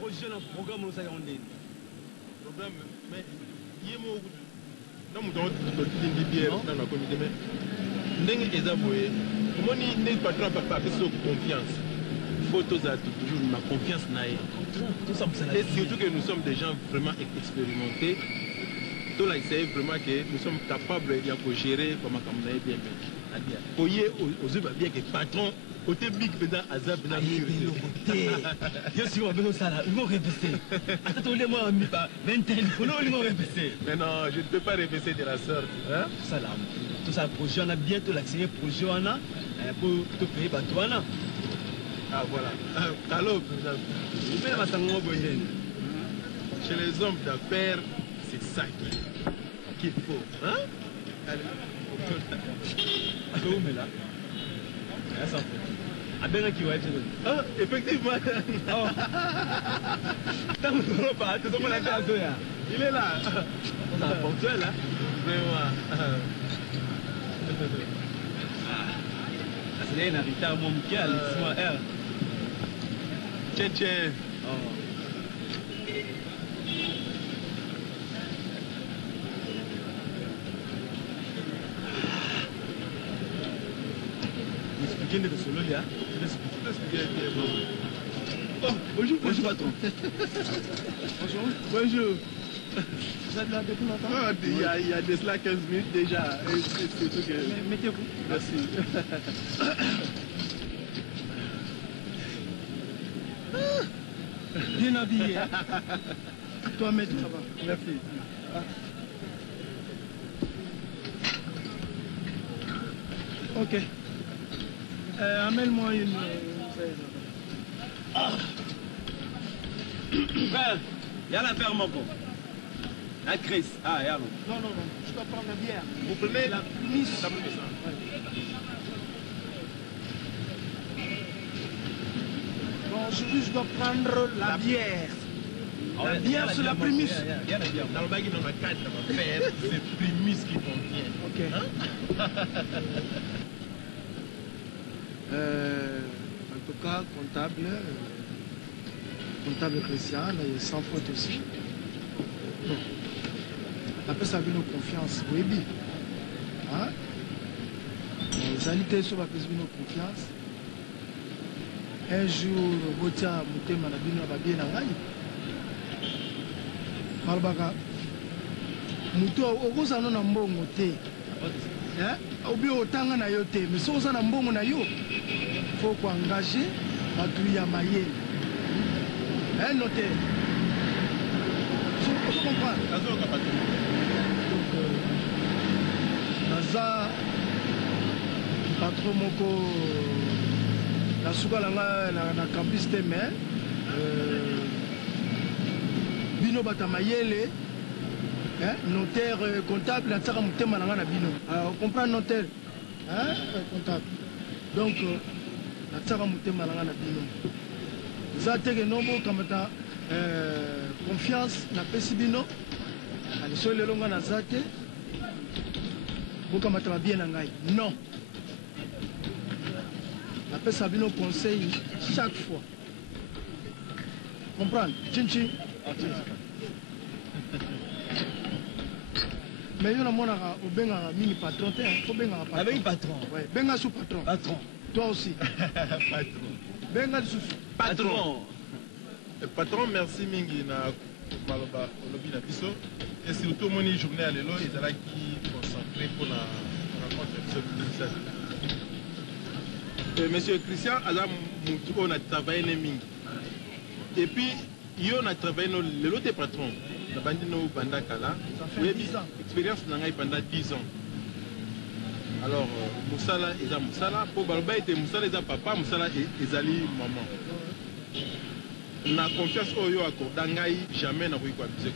projet na programme osa ya ndeni programme mais yemo na muto to tindi bière na na comité mais ndenge eza boye omoni ndenge patron papa peso confiance photos à toujours ma confiance nae et surtout que nous sommes des gens vraiment expérimentés tout là c'est vraiment que nous sommes capables de gérer comme on bien pour y aux yeux bien que patron côté big beda azab na je suis au bureau ça là ils vont répéter attendez moi mi pas 21 ils vont répéter mais non je ne peux pas répéter de la sorte hein ça là tout ça projet on a bientôt l'accès projet on a pour te payer batouana ah voilà alors mais ma sango boyen chez les hommes d'affaires c'est ça qu'il faut hein allez mais là ça qui va être ah effectivement oh pas tout le monde là il est là on a ponctuel là vraiment c'est un retard mon Michael c'est moi R tiens oh expliquez de solo là oh bonjour patron bonjour vous êtes là depuis longtemps ah, il y a de cela 15 minutes déjà et surtout que mettez-vous merci bien habillé toi mets là-bas merci ok amène-moi une frère il y a l'affaire mon bon la Chris ah il y a non je dois prendre la bière vous prenez la plus bon aujourd'hui je dois prendre la bière la bière c'est la prémisse dans le baguette dans la carte dans ma faire c'est prémisse qui contient ok en tout cas comptable Christian sans faute aussi bon après ça vient nos confiance oui hein les alités sur la nos confiance un jour botia mutema na bino ba bien na ngai malbaka muto okozana na mbongo te hein obi otanga na yo te mais so oza na mbongo na yo faut ko engager batu ya mayele hein notaire je comprends donc naza patron moko na suka na campus te mais bino bata mayele notaire comptable na tsaka mutema na nga na bino on comprend notaire hein comptable donc na tsaka mutema na nga na bino za teke nombo kamata confiance na pesi bino ali so lelo nga na za te bokamata ba bien na ngai non na pesa bino conseil chaque fois comprendre chinchi mais yo na monaka obengaka mingi patron te obengaka patron avec patron ouais benga sous patron toi aussi patron benga lisusu patron merci mingi na maloba olobi na biso et surtout moni journée à lelo ezalaki concentré pour la rencontre biso monsieur Christian aza mutu on a travaillé ne mingi et puis yo na travaillé no lelo te patron na bandi no banda kala oui expérience na ngai pendant 10 ans alors musala eza musala po baloba ete musala eza papa musala ezali maman na confiance oyo akorda ngai jamais na koki koabuse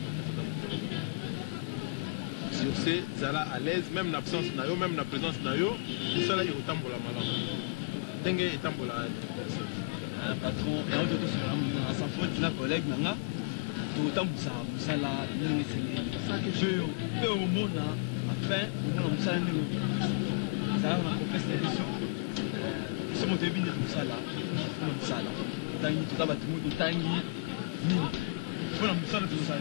sur ce zala à l'aise même na absence na yo même na présence na yo musala ekotambola malamu ndenge etambola patron eoto tosala sans faute na collègue nanga totambusa mosala ndenge eseleli mpe omona afin omona mosala ndenge ezalaka na confesse na biso biso moto yebi nde tosala na mosala totangi tota bato mo totangi Voilà, ça le ça.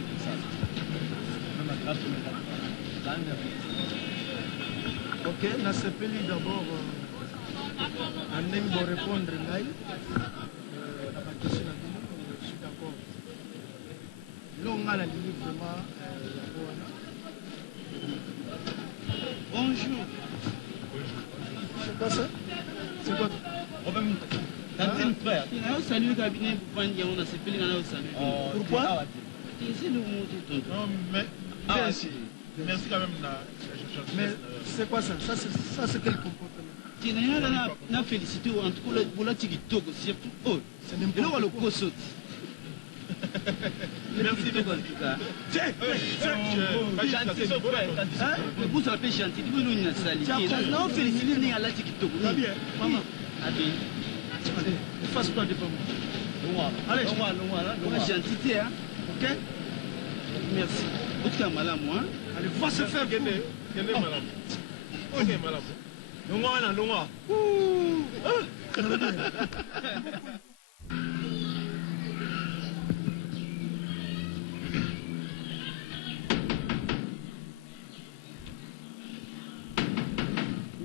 Ok, na sepeli d'abord andenge pour répondre ngai na bakestion na bino, je suis d'accord. Eloko ngai nalingi vraiment yango wana. Bonjour. C'est quoi ça? C'est quoi? Robin Tantine frère. Il a salué le cabinet pour prendre on a sepeli on a salué. Pourquoi? C'est le mot tout. Non, mais. Merci. Merci quand même. Mais c'est quoi ça? Ça c'est quel comportement? Tu n'as félicité en tout cas pour la TikTok surtout. Oh, c'est n'importe quoi. Le cosso. Merci beaucoup. Vous appelez gentil, vous nous n'avez pas dit. Non, félicitez à la TikTok. Maman, allez, ne fasse pas de problème. Allez, on va gentil, hein? Ok? Merci. Vous êtes malade, moi. Allez, va se faire. Quel est malade? Ok, malade. Longa.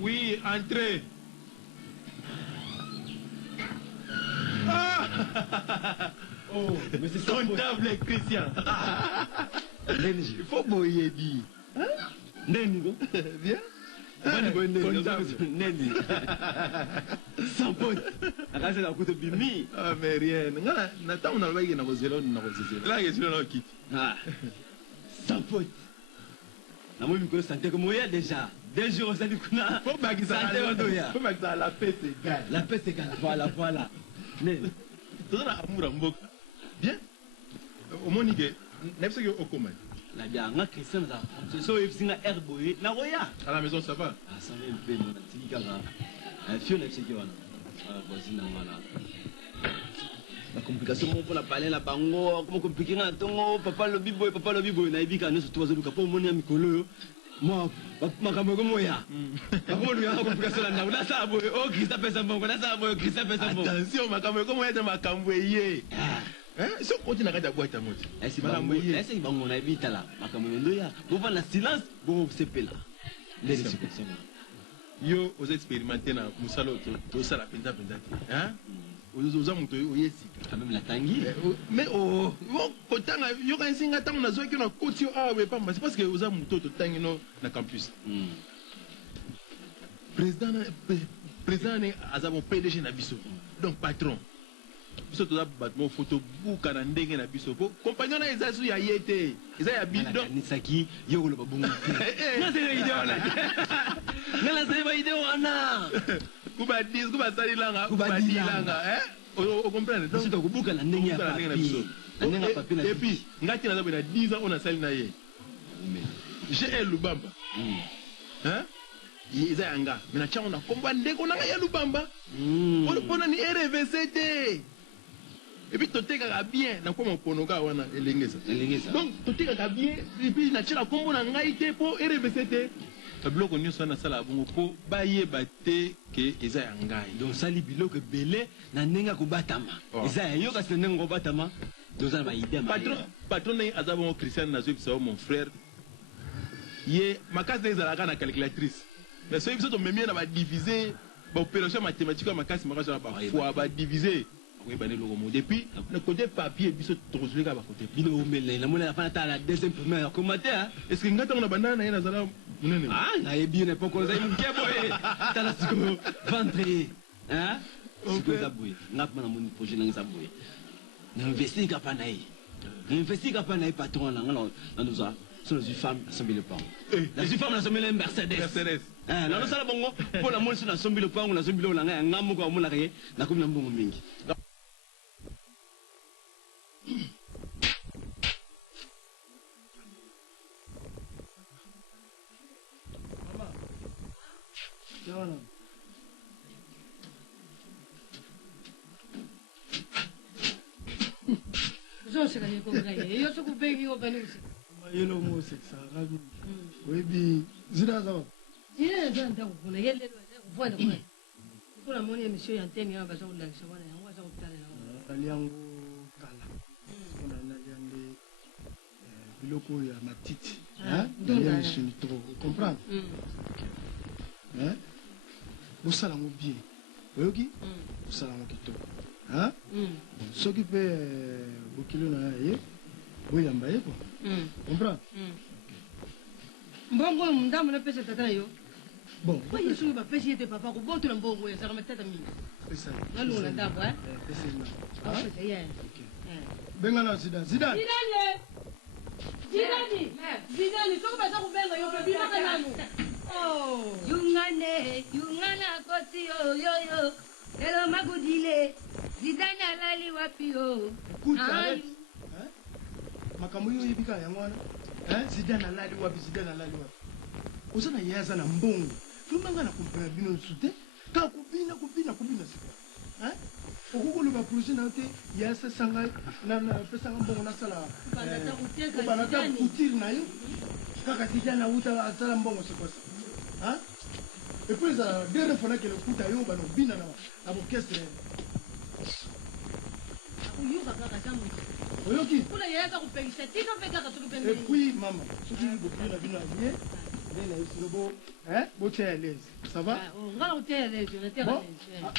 Oui, entrez. Oh, mais c'est ça. Comptable Christian. Il faut boyer dit. Nenni, bien? Nenni. Sans pote. Là, c'est la coupe de bimi. Ah, mais rien. Nathan, on a le bail qui n'a pas zéro, n'a pas zéro. Là, il y a un kit. Ah, sans pote. La moi, je me sentais comme moi déjà. 2 jours, on s'est dit qu'on a. Faut pas que ça la paix s'égale. La paix s'égale. Voilà. Mais. Tu as amour en bouc. Bien. Au moins, il y a au commun. La bien, on a Christian, c'est ça, il y a un herboé. Na roya. À la maison, ça va. Ah, ça va un peu, mon petit gars. Fiona, c'est qui va. Ah, voici, non, voilà. La complication pour la parler la bango, comment compliquer un tongo, papa le biboy, na ibika ne surtout azuka pour mon ami Kolo. Moi, makambo comme moi. Comment lui a complication là, na ça boy, oh Christophe pesa bongo, na ça boy, Christophe pesa bongo. Attention, makambo comme moi de makambo yé. Hein, si on continue à regarder boîte à moti. Est-ce que bango na ibita là, makambo ndoya, vous va na silence, vous sepela. Les c'est yo aux expérimenter na musalo to sala penza hein. Oza muto oyesika quand même la tangi mais oh kotanga yo ka singa tango na zo ki na koti awe pamba c'est parce que oza muto to tangi no na campus président ne azabo PDG na biso donc patron biso to za batmo photo buka na ndenge na biso po compagnon na ezazu ya yete eza ya bido nisaki yo lo babungu na c'est idée là ngala c'est idée wana kuba salilanga hein o comprendre donc c'est kubuka na ndenge ya papier ndenge ya papier et puis ngati na za 10 ans on a sali na ye j'ai Lubamba hein iza yanga mina chango na komba ndeko na ya Lubamba on ni RVCT et puis toteka bien na kwa mponoka wana elengeza donc toteka bien et puis na tira kombo na ngai te po RVCT biloko nyonso na sala bongo po bayeba te ke eza ya ngai donc sali biloko ebele na ndenge kobatama eza ya yo kasi ndenge kobatama toza ba idée patron ne aza bongo Christian nazo bisa mon frère ye makasi ezalaka na calculatrice mais so biso to memie na ba diviser ba opération mathématique makasi makasi na ba fois ba diviser oui bane loko mo depuis le côté papier biso tozulika ba côté bino omele na mona fa na la deuxième première commentaire est-ce que ngata na banana na yena zala munene ah na yebi ne poko za mkebo tala siko ventre hein siko za boye ngap na moni projet na za boye na investir ka pa na yi investir ka pa na yi patron na ngalo na nous sur les femmes assemblée le pain la femme assemblée Mercedes hein na sala bongo pour la moni sur assemblée le pain na assemblée le nga ngamu ko mona ke na ko mbongo mingi. Yelo mo seksa rabi. Webi zina za. Zina za ndangu kuna yele kufanya kwa. Kuna moni monsieur yanteni hapa za kula kisha bwana yangu za kutana na. Ali yangu kala. biloko ya matiti ndenge misuni trop comprendre bosala yango bien oyoki bosala yango kitoko soki mpe bokilo na ye boyamba ye po comprendre mbongo ndambo napesa tata na yo bon oyo soki bapesi ete papa kobotula mbongo oyo ezalaka matata mingi nalongola ndambo bengana zidane zidane soki baza kobenga yo bebimaka nanu yungana koti yoyoyo lelo magudile zidane alali wapi yo makambo oyo oyebika yango wana zidane alali wapi oza na ye aza na mbongo fomanga na kompena bino su te kaka kobina sika okokoloba projet na yo te ye asesanga napesanga mbongo nasala obanata couture na yo kaka zidane auta asala mbongo sekosa epuis ezala dere fona kele kuta yo bana obina na bokestre akoyoka kaka jambo oyoki kuna ye aza kopekisa tika mpe kaka soki pembeni epuis mama soki bokili na bino alie nde na yo sino botia ya lese ça va ngala kotia lese bon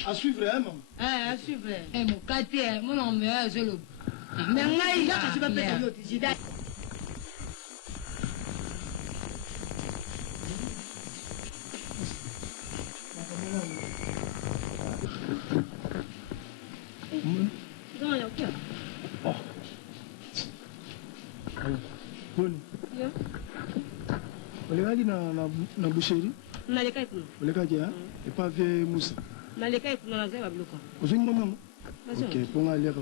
à suivre maman à suivre mokate mona omeya azoloba me ngai kaka si bapesa yo ti zidane Boni. Olekaki na boucherie? Nalekaki kuna. Olekaki et pas vieux Moussa. Nalekaki kuna na zeba biloko. Ozongi maman? OK, ponga leka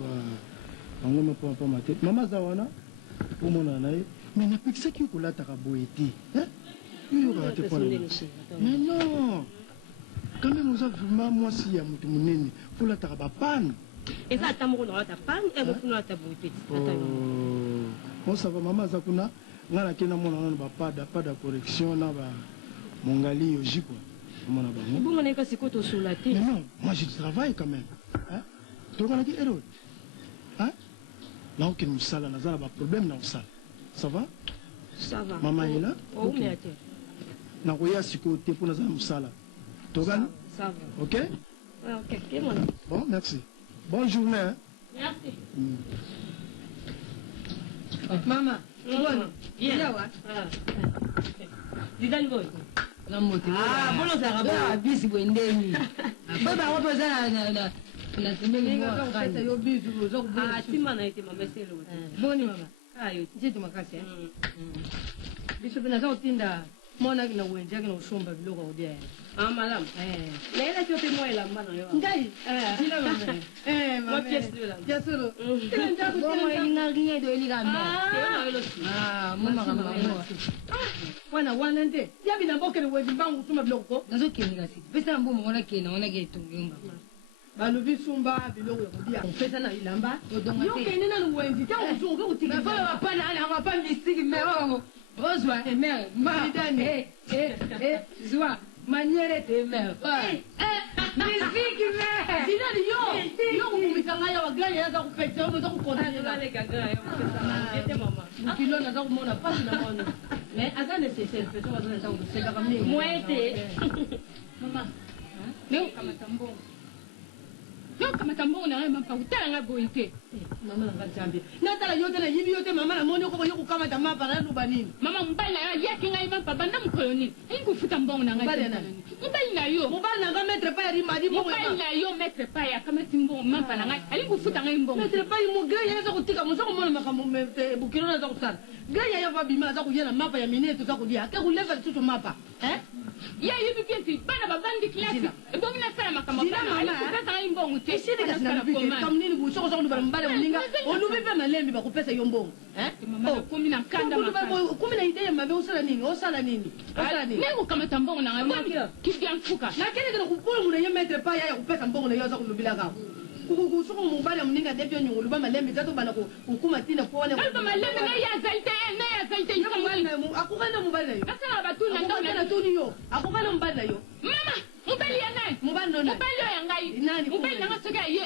bango pa mate. Mama zawana omona naye. Mais napekisaki kolataka boye te. Yo ka te pona. Mais non. Quand même vous avez vraiment moi si ya mutu munene. Faut lataka ba panne. Et ça tamoko na lata panne et beaucoup na lata boye petit. Bon ça va maman zakuna ngana kena mona na pas de correction na ba mongali yoji quoi. Mona ba. Bon on est ka sikoto sur la tête. Mais non, moi je travaille quand même. Tu vois qui héros. Là aucun musala na zala ba problème na musala. Ça va? Ça va. Maman est là? Oh mais attends. Na koya sikoto pour na zala musala. Togan? Ça va. OK? OK, bon, merci. Bonne journée. Merci. mama yawa zidane boy na moto bolo zara ba bisi bwendeni baba wapo za na semeni ngaka yo bisu zo kubona tima na ite mama selo boni mama ayo njitu makasi bisu bina za utinda mona kina wenje kina ushomba biloko udia malam na ile chote moela mbana yo ngai dila mama mama pièce de la jasoro tenda kutenga ingaringa do eligamba mama kama wana wana nde yabi na bokele wedi bangu tuma biloko nazo kenga sisi pesa mbomo wana ke tungumba balobi sumba biloko ya kodia pesa na ilamba yo kene na luwenzi tango zungu kutika bala bapana ala bapana misiki mero ozwa emer madane zwa maniere te mer misiki mer dinani yo kukumikanga ya waganya ya za kupekisa yo za kukonanya za lekanga ya ete mama kilo na za kumona pasi na mwana mais aga nécessaire pesa wazana za kuseka kama mimi mwete mama leo kama tambongo yo kama tambongo na mama pa utala nga boite mama na ngajambi natala yote na yibi yote mama na moni ko yoko kama tama para ndo banini mama mbala ya kinga iba pa banda mkoloni inkufuta mbongo na ngajambi mbali na nga mettre pa ya rimadi mbongo mbali na yo mettre pa ya kama timbongo mama na ngai ali kufuta ngai mbongo mettre pa mu gaya za kutika mo za ko mona makambo mete bukiro na za kusala gaya ya va bima za kuyena mapa ya mineto za kudia ke kuleva tutu mapa ya yibi kesi bana babandi klasi mbongo na sala makambo bana kupesa ngai mbongo te shidi kasi na bikete kamnini busoko za kunubala mbale mulinga olubi pe malembi bakupesa yo mbongo mama kumi na kanda kumi na idea mabe usala nini nengo kama tambongo na ngai kivya mfuka na kile kile kupulu mune yemetre pa ya kupesa mbongo na yo za kunubila ka kukusuku mubale muninga debyo nyungu luba malembi zato bana kukuma tina kuone kalba malembi na ya zalte akukana mubale yo kasala batuna ndona tuni yo akukana mubale yo mama mubali ya nani mubali nani mubali ya ngai nani mubali na soka ye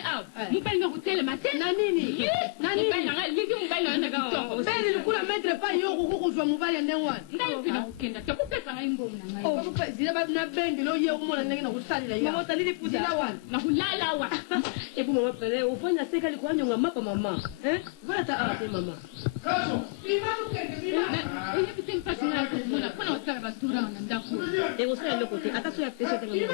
mubali na kutele matena na nini mubali na ngai ligi mubali na ndaka beli kula mettre pas yo kuzwa mubali ndenge wana ngai pina ukenda tekupesa ngai mbongo na ngai okupezile na bendi lo ye kumona ndenge na kusalila ya mama talili puza wana na kulala wa ebu mama pele ufanya seka liko anyonga mapa mama vana ta ate mama kaso imanu kende bima oye piteng pasi na kumona kuna usala basura na ndako ego sala loko te ata so ya pesa te mama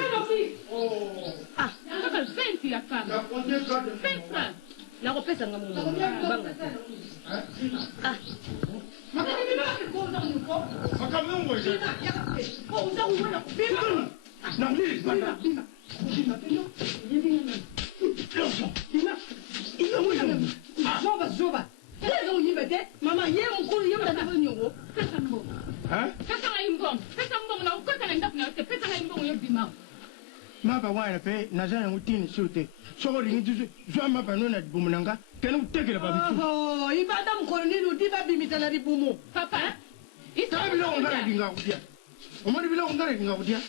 kaka 20 ya kama na konde kade 20 francs na kopesa nga mama banga te Makamungo je. uza kuona bima Na mimi bana. Zoba. Leo nyibete, mama ye mkuru ye mtata nyongo. pesa mbongo pesa ngai mbongo na ukota na ndako na yote pesa ngai mbongo yo bima Maba wana pe nazana ngutini sute. Soko ringi tuzu zwa maba nona dibumunanga. Kena utekela babitu. Oh, ibada mkono nini udiba bimita na ribumu. papa Tabi lo ngara dinga kudia. Omani bilo ngara dinga kudia.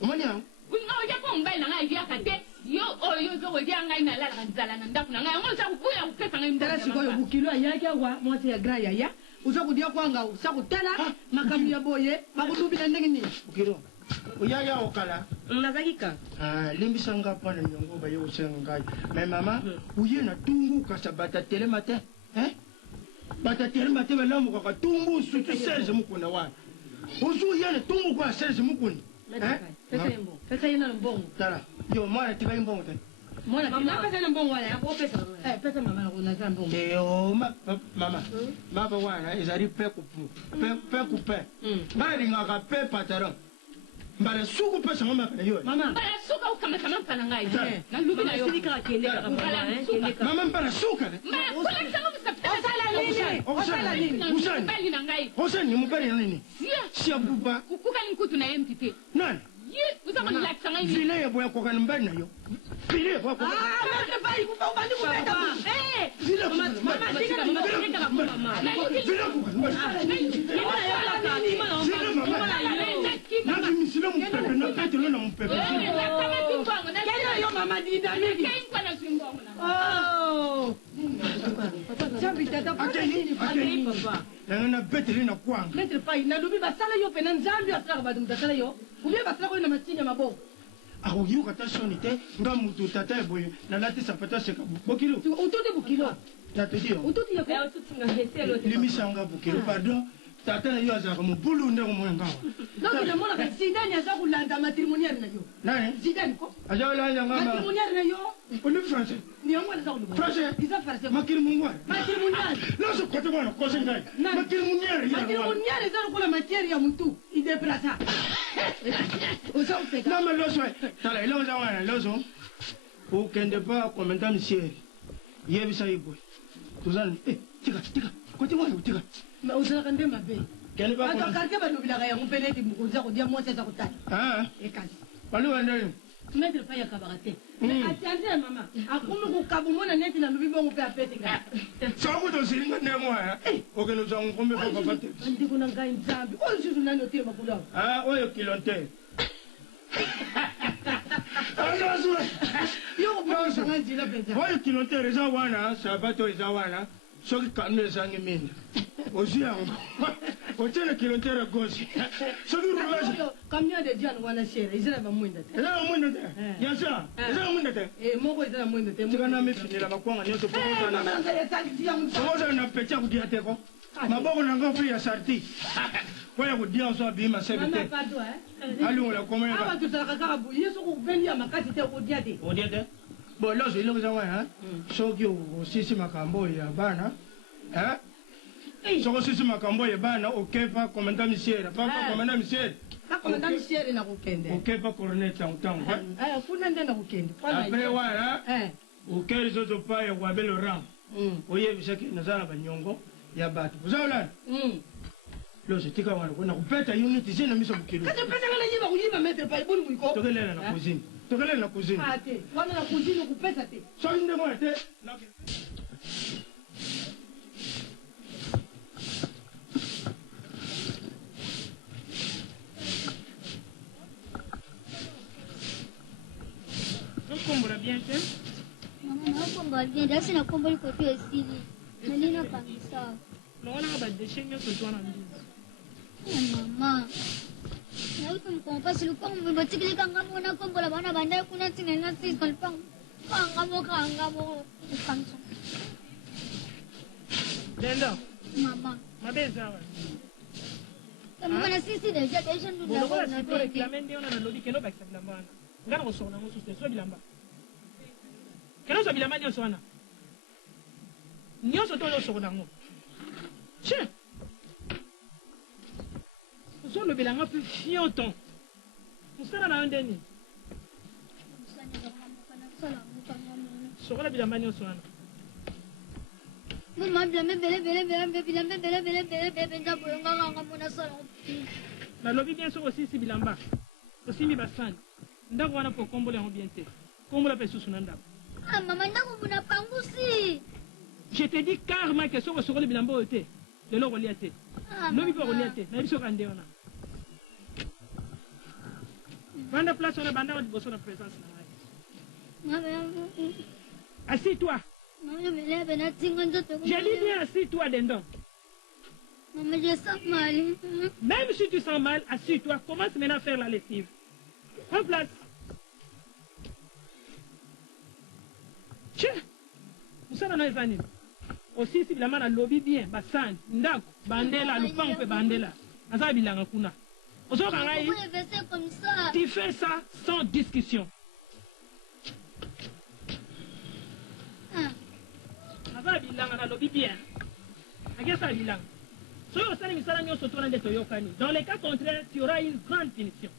Omani yangu. unga ko mbai na ngai ya kate yo oyo zo wodi ngai na lala nzala na ndako na ngai ngo sa kubuya kupesa ngai Tara sikoyo bukilo yake wa mwati ya gra ya. Uza kudia kwanga usa kutala makamu ya boye bakudubi na ndenge ni. Ukiro. Uyaya okala. unazakika Limbisa nga pana nyongo ba yo usenga ngai. Mais mama, uye na tungu kasabata tele mate. Bata tele mate balamu kwa tungu sutu 16 mukuna wana. Uzu yene tungu kwa 16 mukuni. Pesa yena mbongo. Tala. Yo mwana tika imbongo te. Mwana kina pesa na mbongo wala yako pesa. Pesa mama na kuna za mbongo. Yo mama. Mama wana ezari pe kupu. Pe kupe. Bali ngaka pe patron. Mbara suku pesa mama kana yo. Mama. bala suka ukama kama pana ngai na lubi na yo silika kende kaka mama Mama mbara suka ne. ma kula kama msapita Osala nini? Usani. bali na ngai Usani mubali nini? Sia buba. kukuka ni kutu na MTT Nani? ye uzama ni laksa ngai Vile ya boya kwa kana mbali na yo. Vile ya kwa. Mama bai kupa ubandi kupeta. Vile kwa. mama sika mama sika kaka mama Vile kwa. Na misilo mpepe na petelo na mpepe. Kena yo mama dinamiki. Oh. Jambi tata Akeni. Na betele na kwanga. Metre pai na lubi basala yo pena nzambi asala badu mtasala yo. Ubi basala ko na matinya maboko. Akoyuka ta soni te nga mutu tata boye na lati sapata seka bokilo. Ututi bukilo. Na te dio. Ututi ya leo tutinga heselo Limisa nga bokilo pardon. Tata na yo azaka mubulu ndeko mwenga. Donc na mona ka sidani aza kulanda matrimonial na yo. Nani? Sidani ko? Ajala ya ngama. Matrimonial na yo. Oli français. Ni yango aza kulanda. Français. Isa français. Makiri mungwa. Matrimonial. Loso kote bwana kose ngai. Makiri munyere ya. Matrimonial eza lokola matière ya mutu. Idebrasa. Osa uteka. Mama loso. Tala ile oza wana loso. Ukende pa komenta monsieur. Yebisa ibo. Tuzani tika. Kote wana tika. Mais osa kande mabe. Kele ba ko. Karke ba lobila ya ngupele di mukuza ko dia mwasa za kutata. Ekasi. Wali wende. Mettre pa ya kabarate. Mais attendez maman. Akumu ko kabumona neti na lubi bongo pe apete nga. Sabu to siringa ne mwa. Okeno za ngombe pa papate. Ndi kuna ngai nzambi. Ko nsusu nani otie makula. Oyo kilonte. Anazo. Yo ko sanga njila pesa. Oyo kilonte reza wana, sabato reza wana. Soki kanu ezangi minda. Ozi yango. Otene kilonte ra gosi. Soki rulaje. Combien de dian wana chere? Izela ba mwenda te. Ezala mwenda te. Yasa. Ezala mwenda te. Moko izela mwenda te. Tika na mifinila makwanga nyoto pokoza na. Mama ngale taksi ya mtu. Pokoza na pecha kudia teko. Maboko na ngo free ya sarti. Kwa kudia so bima sebete. Mama pardon Ali wala koma Aba ya. tu sala kaka bu. Yeso ko bendi ya makati te ko dia te. Odia te. Bo lozo ilo za wana. Soki sisi makambo ya bana. Soko sisi makambo ya bana okepa komanda misiera. Papa komanda misiera. Komanda misiera na kukende. Okepa cornet tangu. Kuna ndenda kukende. Après wana. Ukeri zozo pa ya wabelo ram. Oye bisaki nazala banyongo ya batu. Uzaula? Lozo tika wana kuna kupeta unit zina miso bukiru. Kati pesa ngala yiba kuyiba metre pa ibuni mwiko. Tokelela na kuzini. Tokelela na kuzini. Ate, wana na kuzini kupesa te. So inde mo te. Nakumbura bien Mama nakumbura bien. Dasi nakumbura liko tu esili. Nalina pangisa. longolanga badeshe nyonso twa na ndini. Mama, nawe kumkompa silupang batikili ka nga muna ko bola bana banda ko na tinena si silupang kanga mo kanso. Dendo. Mama. Mabeza wa. Mama na sisi deja ndu na ko na ko reclamer ndio na lobi keno ba bilamba wana. Ngana ko sona ngo so bilamba. Keno so bilamba ndio sona. Nyo so to lo so na ngo. Che. So le bilanga plus fionton. Musana na ndeni. So ko la bilamba ndio sona. Mama bilamba bele nda bolonga nga mona sala. Na lobi bien so aussi si bilamba. Aussi mi basani. Ndako wana po kombola ngo bien te. Kombola pe susu nanda. Ah mama ndako muna pangusi. Je te dis carrément que so ko so le bilamba ote. De lo reliate. Lobi po reliate. Na biso kande ona. Banda place on a banda de bosso na présence na. Assis-toi. J'ai dit bien assis-toi dedans. Maman, je sens mal. Même si tu sens mal, assis-toi. Commence maintenant à faire la lessive. En place. Tiens. Vous savez, on a les aussi, si la main a lobby bien, basan, ndako, bandela, le pan peut bandela. Asa bilanga kuna. Tu fais ça sans discussion. Asa bilanga na lobby bien. Agesa bilanga. Dans les cas contraires, tu auras une grande punition.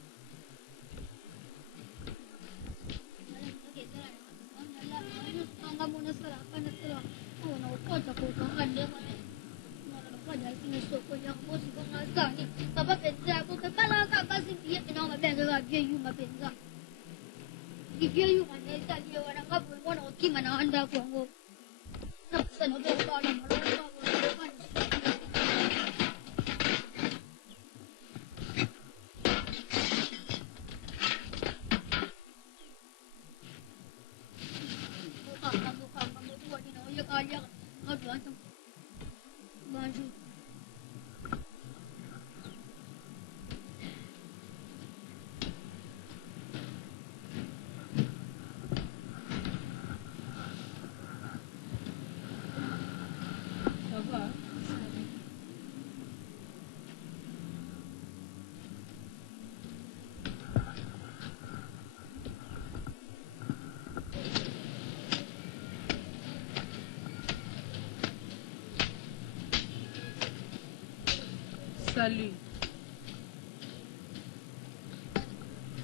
Salut.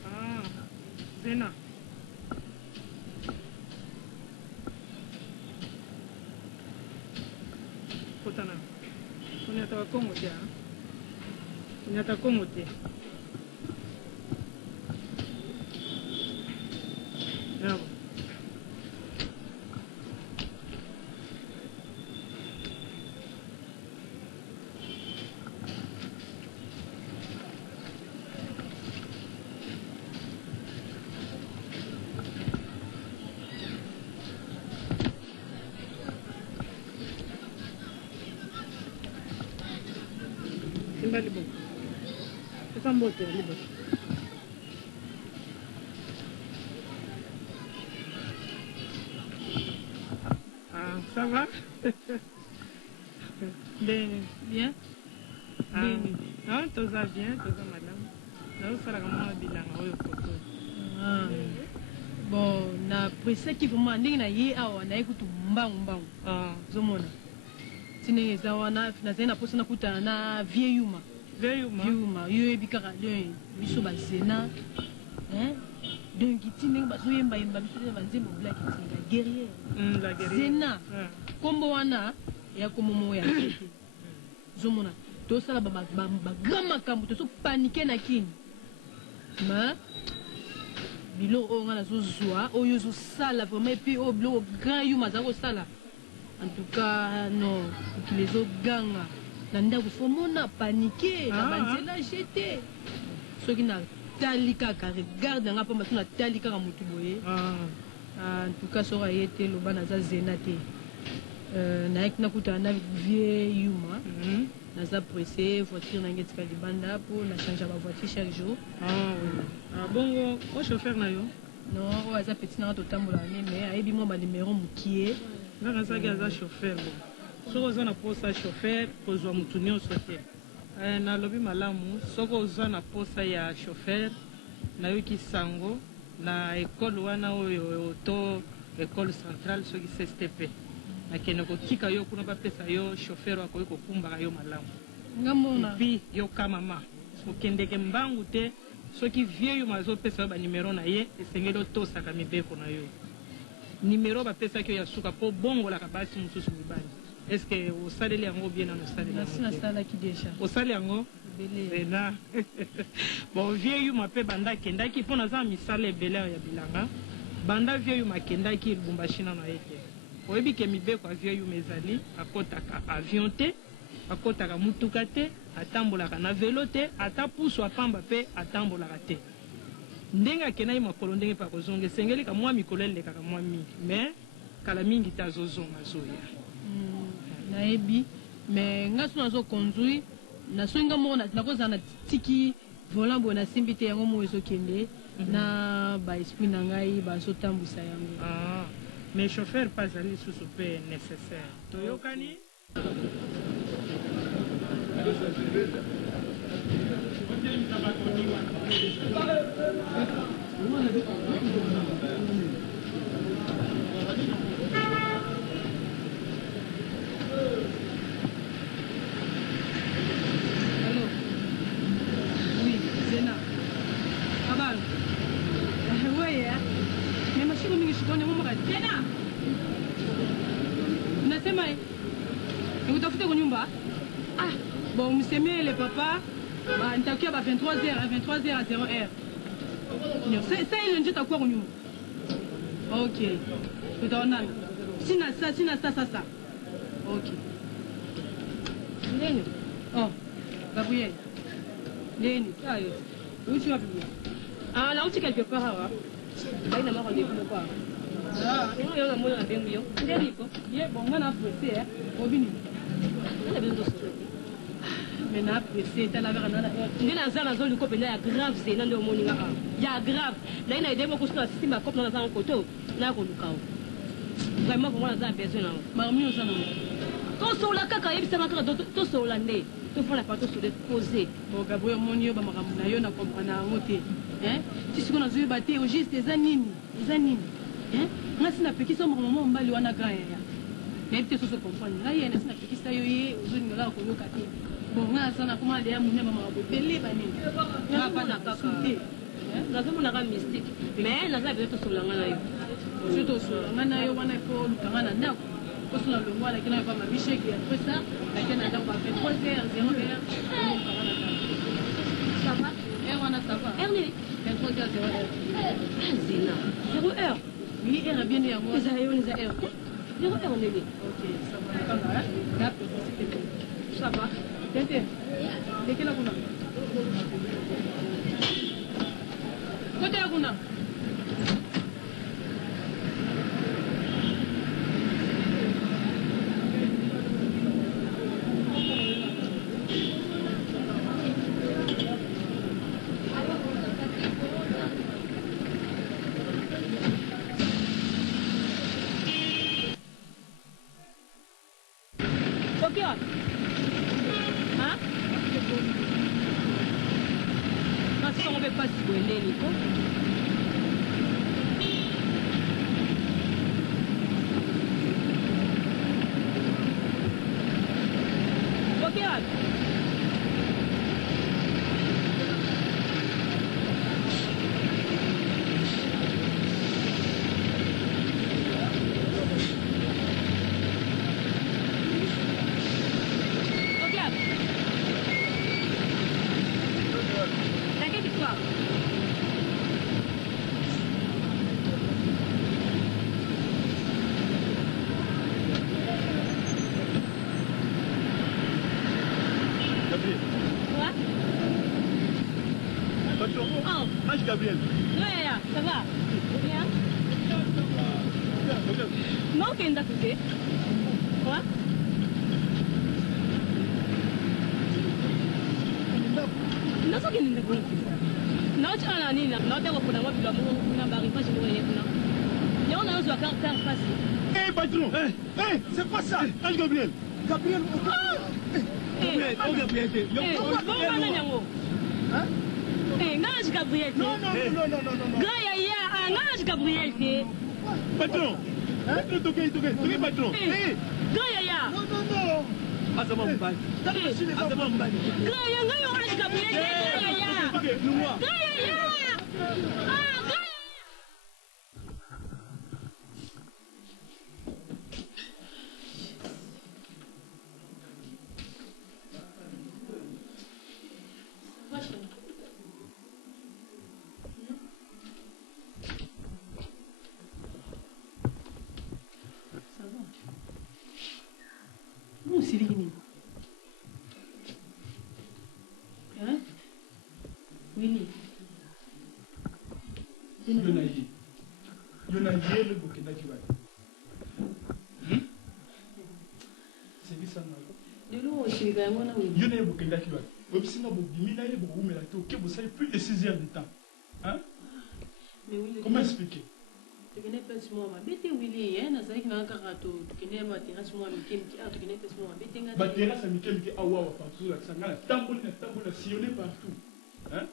Ah, Zena. Kotana. Unyata Kongo tia. Unyata Kongo tia. Bravo. Ah, ça va? Bien? Ah, tout ça bien, tout ça madame. Bon, na presse qui vraiment ndenge na ye awa na ekutu mbangu. Zomona. Tinenge za wana na zena posa na kuta na vieilluma. Vieilluma, yo ebikaka le biso bazena. Donc tinenge baso yemba biso na banzembo black tinga guerrier. La guerrier. Zena. Kombo wana ya komomo ya. Zomona. To sala ba grand makambo to so paniquer na kini. Ma bilo o ngana zo zwa o yo zo sala vraiment et puis o bilo grand yuma za ko sala. En tout cas non, les autres ganga nanda ko fomona paniquer na banzela jeter. So kina talika ka regarde nga pa matuna talika ka mutu boye. En tout cas so ra yete lo bana za zenate. naiki nakutana na vie yuma naza pressé voiture nange tika libanda po na change ba voiture chaque jour. Bongo o chauffeur na yo non o aza petit na totambola ne mais ayebi mo ba numéro mukie ngaka saki aza chauffeur soko oza na posa chauffeur kozwa mutu nyonso te nalobi malamu soko oza na posa ya chauffeur nayoki sango na ekole wana oyo to ekole centrale soki CSTP nakende kotika yo kuna bapesa yo chauffeur akoki kokumbaka yo malamu ngamona epi yo kamama okendeke mbangu te soki vie yo mazopesa yo banimero na ye esengeli otosaka mibeko na yo nimero bapesaki yo ya suka mpo bongolaka basi mosusu mibali estce osaleli yango bien nano osalaki deja osali yango ena bon vie yuma mpe banda akendaki mpo naza na misala ebele ya bilanga banda vie yuma akendaki lubumbashi nano aye te oyebi ke mibeko ya vie yuma ezali akotaka avion te akotaka mutuka te atambolaka na velo te ata pusu apamba mpe atambolaka te ndenge akendaki makolo ndenge mpe akozonga esengeli ka mwa mikolo elekaka mwa mingi mais kala mingi te azozonga azoya nayebi mais nga so nazokonduire nasonga moko nakozala na tiki volant boye nasimbi te yango moko ezokende na baesprit na ngai bazotambwisa yango mais chauffeur mpe azali lisusu mpe nécessaire toyokani Bon, monsieur le papa, nitakia ba 23h à 0h. Ça il nje takuwa kunyuma. OK. Tutaonana. Sina ça. OK. Nini? Oh. Gabriel. Nini? Ayo. Où tu vas bien? Ah, là où tu quelque part là. Là il n'a pas rendez-vous quoi. Ah, il y a un mot à bien mieux. Ndeli ko. Ye bon ngana pressé obini. On a besoin de mais na pressé tala vera na ndina zana zoli ko pena ya grave zena ndo moni nga ya grave na ina idemo ko sina sima ko na zana koto na ko lukao vraiment ko mona za besoin na marmi osana to so la kaka yebisa na to so la nde to fala pa to so de poser bo Gabriel moni yo ba makambo na yo na comprendre ngo te ti siko na zuba te o juste ezanini nga sina pekisa mo mama mbali wana grand ya mais te so comprendre nga yena sina pekisa yo ye ozuni ngala ko yoka te bon nga sana kuma le ya munyama mabotele bani nga pa na kaka nazomona ka mystique mais naza besoin tosolanga na yo surtout tosolanga na yo wana po lukanga na ndako kosala longo alaki na yo pa mabisheki après ça laki na ndako ba 23h 0h ça va wana ça va erne 23h 0h zina 0h oui R bien ya moi ça yo ni za R 0h nene OK ça va kanga ça va Tete, de quelle kuna? Kote ya kuna? Sokia. On ne peut pas se brûler, Nico. Regarde. Gabriel. Ouais, ça va. Bien. Non, qu'est-ce que tu fais? Ouais. Notre année, notre pour moi, puis on a barré pas chez nous. Et on a un jour à faire face. Hé, patron! Hé, c'est quoi ça? Ange Gabriel! Gabriel! Gabriel, oh Gabriel! Hein? Ange Gabriel! Non. Ange Gabriel! Patron! Patron, toquez, patron! Hé! Non! Ah, ça va me battre. Ah, ça va me battre. Ange Gabriel! Plus de 6 heures de temps. Hein? Comment expliquer? Terrasse amicale, partout, sillonné partout. Hein?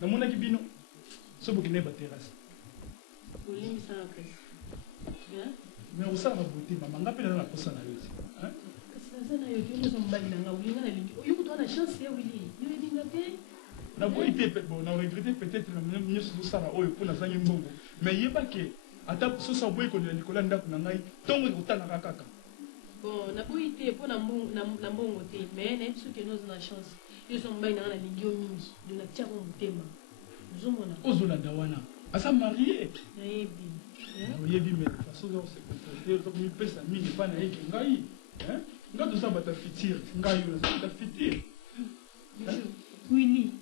Dans mon akibino, ce bouquin est terrasse. Mais on s'en va beauté, maman, on appelle la personne à l'autre. On a regretté peut-être la même chose pour ça, pour la Zany Mbongo. Mais il n'y a pas que, à ta sauce à boire qu'on a Nicolas Ndakunangai, tant que vous t'en avez caca. Bon, on a beau été pour la Mbongo, mais même ceux qui nous ont la chance, ils sont bien dans la ligue au mini, de la tiare au thème. Nous sommes là. Ozola Dawana, à sa mariée. Oui, mais de toute façon, c'est comme une personne qui n'est pas naïque. Nga tout ça va te fitir. Nga yo ça va te fitir. Willy.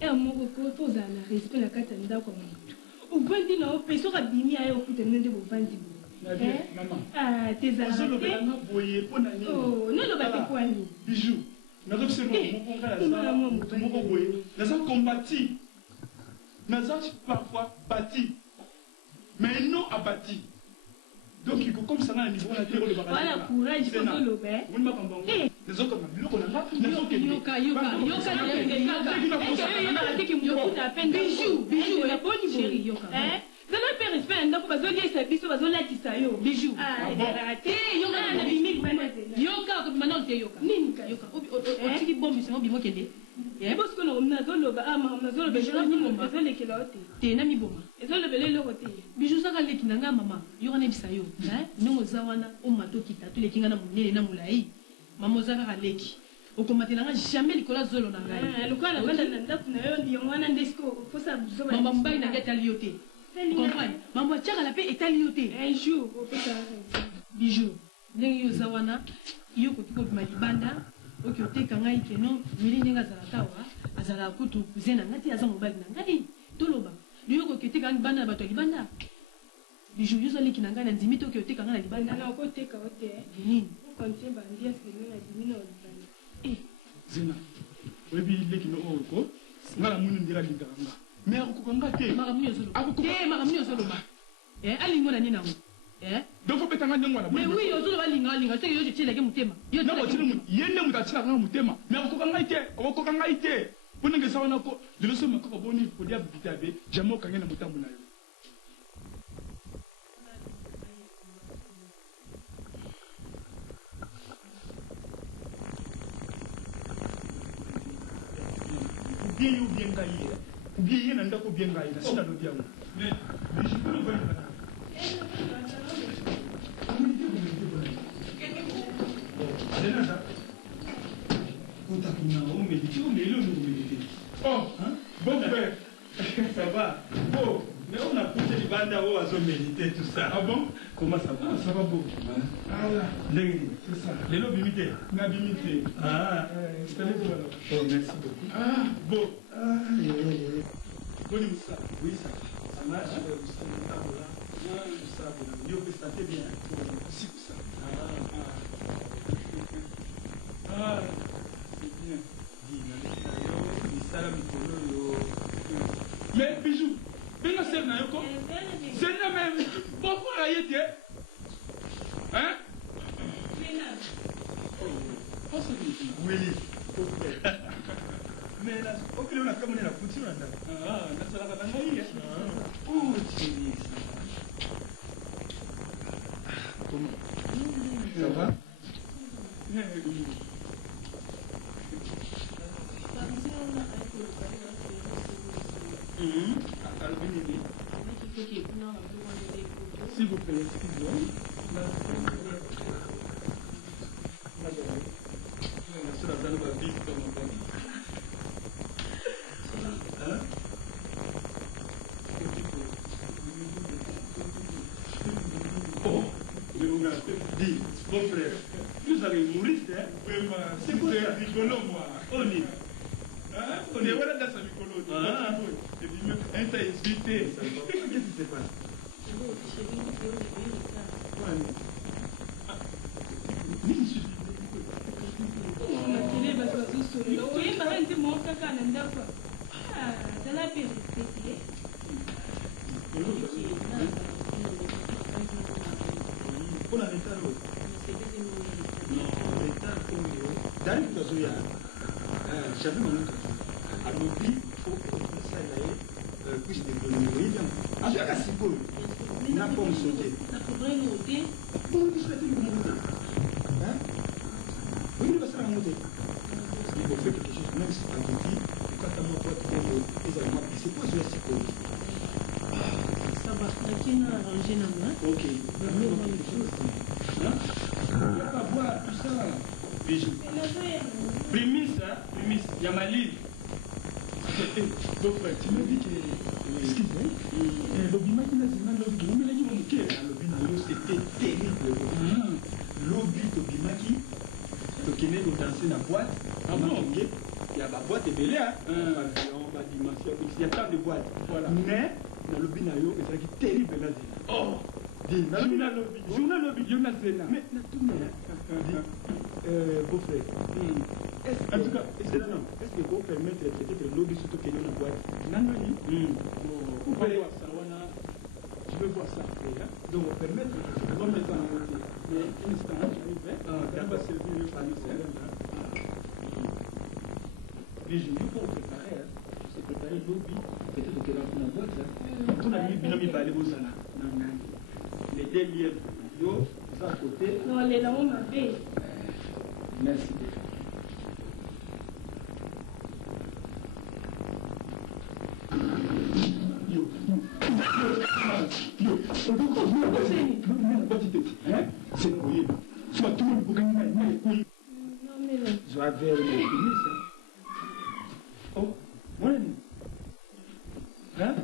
Et mon repos za na respect la kata ndako mutu. Ubandi na opeso ka bimi ayo kutenende bovandi. Maman. Ah, tes azolo bela na boye pona ni. Oh, non lo bate kwani. Bijou. Na ko sema mo konga la ça. Mo ko boye. Na ça combattu. Na ça parfois bâti. Mais non abattu. Donc il faut comme ça na niveau la terre le bagage. Voilà courage pour le bé. Vous ne m'entendez pas. Les autres comme le qu'on a là, les autres yoka bijou na boni chéri yoka. Zana pe respect ndako bazoli esa biso bazolati sa yo. Bijou. Ah, raté yoka na bimili yoka ko maintenant te yoka. Nini ka yoka. O tiki bombi se mo bimo kende. Ya boss ko no nazoloba ama nazoloba je ni mo bazolekela ote. Te na mi boma. Ezolobele lo ote. Bijou saka leki nanga mama. Yoka na bisa yo. Ndongo zawana o matoki tatu leki ngana munene na mulai. Mama zaka leki. Okomatelanga jamais likola zolo na ngai. Lokola banda na ndaku na yo ndi ngwana ndesko fosa buzoba. Mama mbai na ngeta liote. Comprends? Maman tchaka la paix est alliotée. Un jour, on peut ça. Bijou. Ndenge yo zawana, yo ko tuko malibanda, oki oteka ngai keno, mili ndenga zalatawa, azala kutu kuzena ngati aza mobali na ngai. Toloba. Yo ko keteka banda bato libanda. Bijou yo zali kinanga na ndimi to ki oteka ngai na libanda. Na ko teka ote. Nini? Konte bandia sino na dimi na libanda. Zina. Webi leki no oko. Ngala munu ndira linganga. Mais akukanga te makamuni osolo te makamuni osolo ba alingo na nina donc faut betanga ndengo na mais oui osolo balinga te yo tshela ke mutema yo na botshela yende mutatshela nga mutema mais akukanga ite pona ngesa wana ko de leso makoko boni podia bitabe jamo kange na mutambo na yo bien ngai bien yena ndako bien ngai na sina do bien mais je peux le voir oh bon père ça va bon mais on a poussé les bandes où à méditer tout ça ah bon comment ça va ça va beau ah là c'est ça les lobes imité n'a imité ah installez-vous alors oh merci beaucoup ah bon Bonne ça, oui ça marche, ça fait bien, c'est ça. Ah, c'est bien. Dis, Willy. Mais là, ok, on a comme on est la foutu là. Ah, là, ça va pas mal. Oh, Thierry. Comment? Ça va? S'il vous plaît, excusez-moi. Oh, dis, mon frère, vous allez mourir, hein? C'est quoi ça? Rigolo, moi. On est. On est voilà dans sa rigolo. Ah, et puis même un tas hésité. Qu'est-ce qui se passe? On a retard. Non, retard dans le cas où il y a j'avais mon autre. À l'oubli, il faut que ça aille puisse développer. Ah, j'ai un cibo. Il n'a pas me sauter. Comment tu souhaites me monter? Hein? Oui, il va se remonter. Il faut faire quelque chose, même si tu as dit, quand tu as mon pote, les allemands, c'est quoi ce cibo? Ça va, qui n'a arrangé la main? Ok. Il n'y a pas à voir tout ça. Bijou. Prémisse, hein? Prémisse. Il y a ma ligne. Donc, tu m'as dit que. Excuse-moi. L'obima qui n'a pas l'obima, mais là, il manquait. L'obima, c'était terrible. L'obi, l'obima qui. Donc, il est danser dans la boîte. Ah bon? Il y a ma boîte et belé, hein? Il y a tant de boîtes. Voilà. Mais, dans l'obima, c'est terrible. Oh! Journal lobby, journal zéna. Mais beau-frère, en tout cas, est-ce que vous permettre peut-être le lobby surtout qu'il y a une boîte? Non, vous pouvez voir ça, je veux voir ça. Donc, vous permettre, on va mettre en côté. Mais un instant, j'arrive, va servir le panier. Mais je veux pour préparer, c'est préparer le lobby, peut-être que là, on a boîte. On a mis binomi balé au sana. Les deux lièvres, yo, ça à côté. Non, les là, on m'a fait. Merci. C'est couillé. Soit tout le monde pour gagner les couilles. Non, mais non. Je vais vers les couilles, ça. Oh, moi, hein?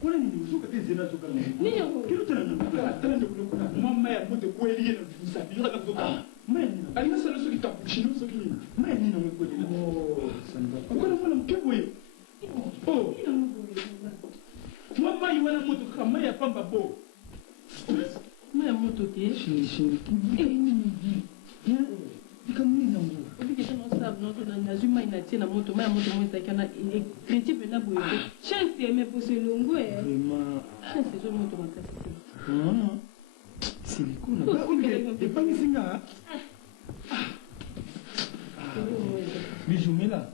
Kuna ni uzuka tezena zoka na niyo kilo tena na tena ndio kuna mama ya moto kweli yeye ndio ndio kutoka mimi alina sana soki takushino soki mimi na kweli oh sana kuna mwana mkebwe oh mama yiwana moto kama ya pamba bo mama ya moto te shini Kamini na nguo. Obi kete no sab no to na zuma inatie na moto maya moto mo itaki na principe na boyo. Chance me poser longo Vraiment. Chance zo moto makasi. Ah. Silikuna. Ba pas misinga. Bijumela.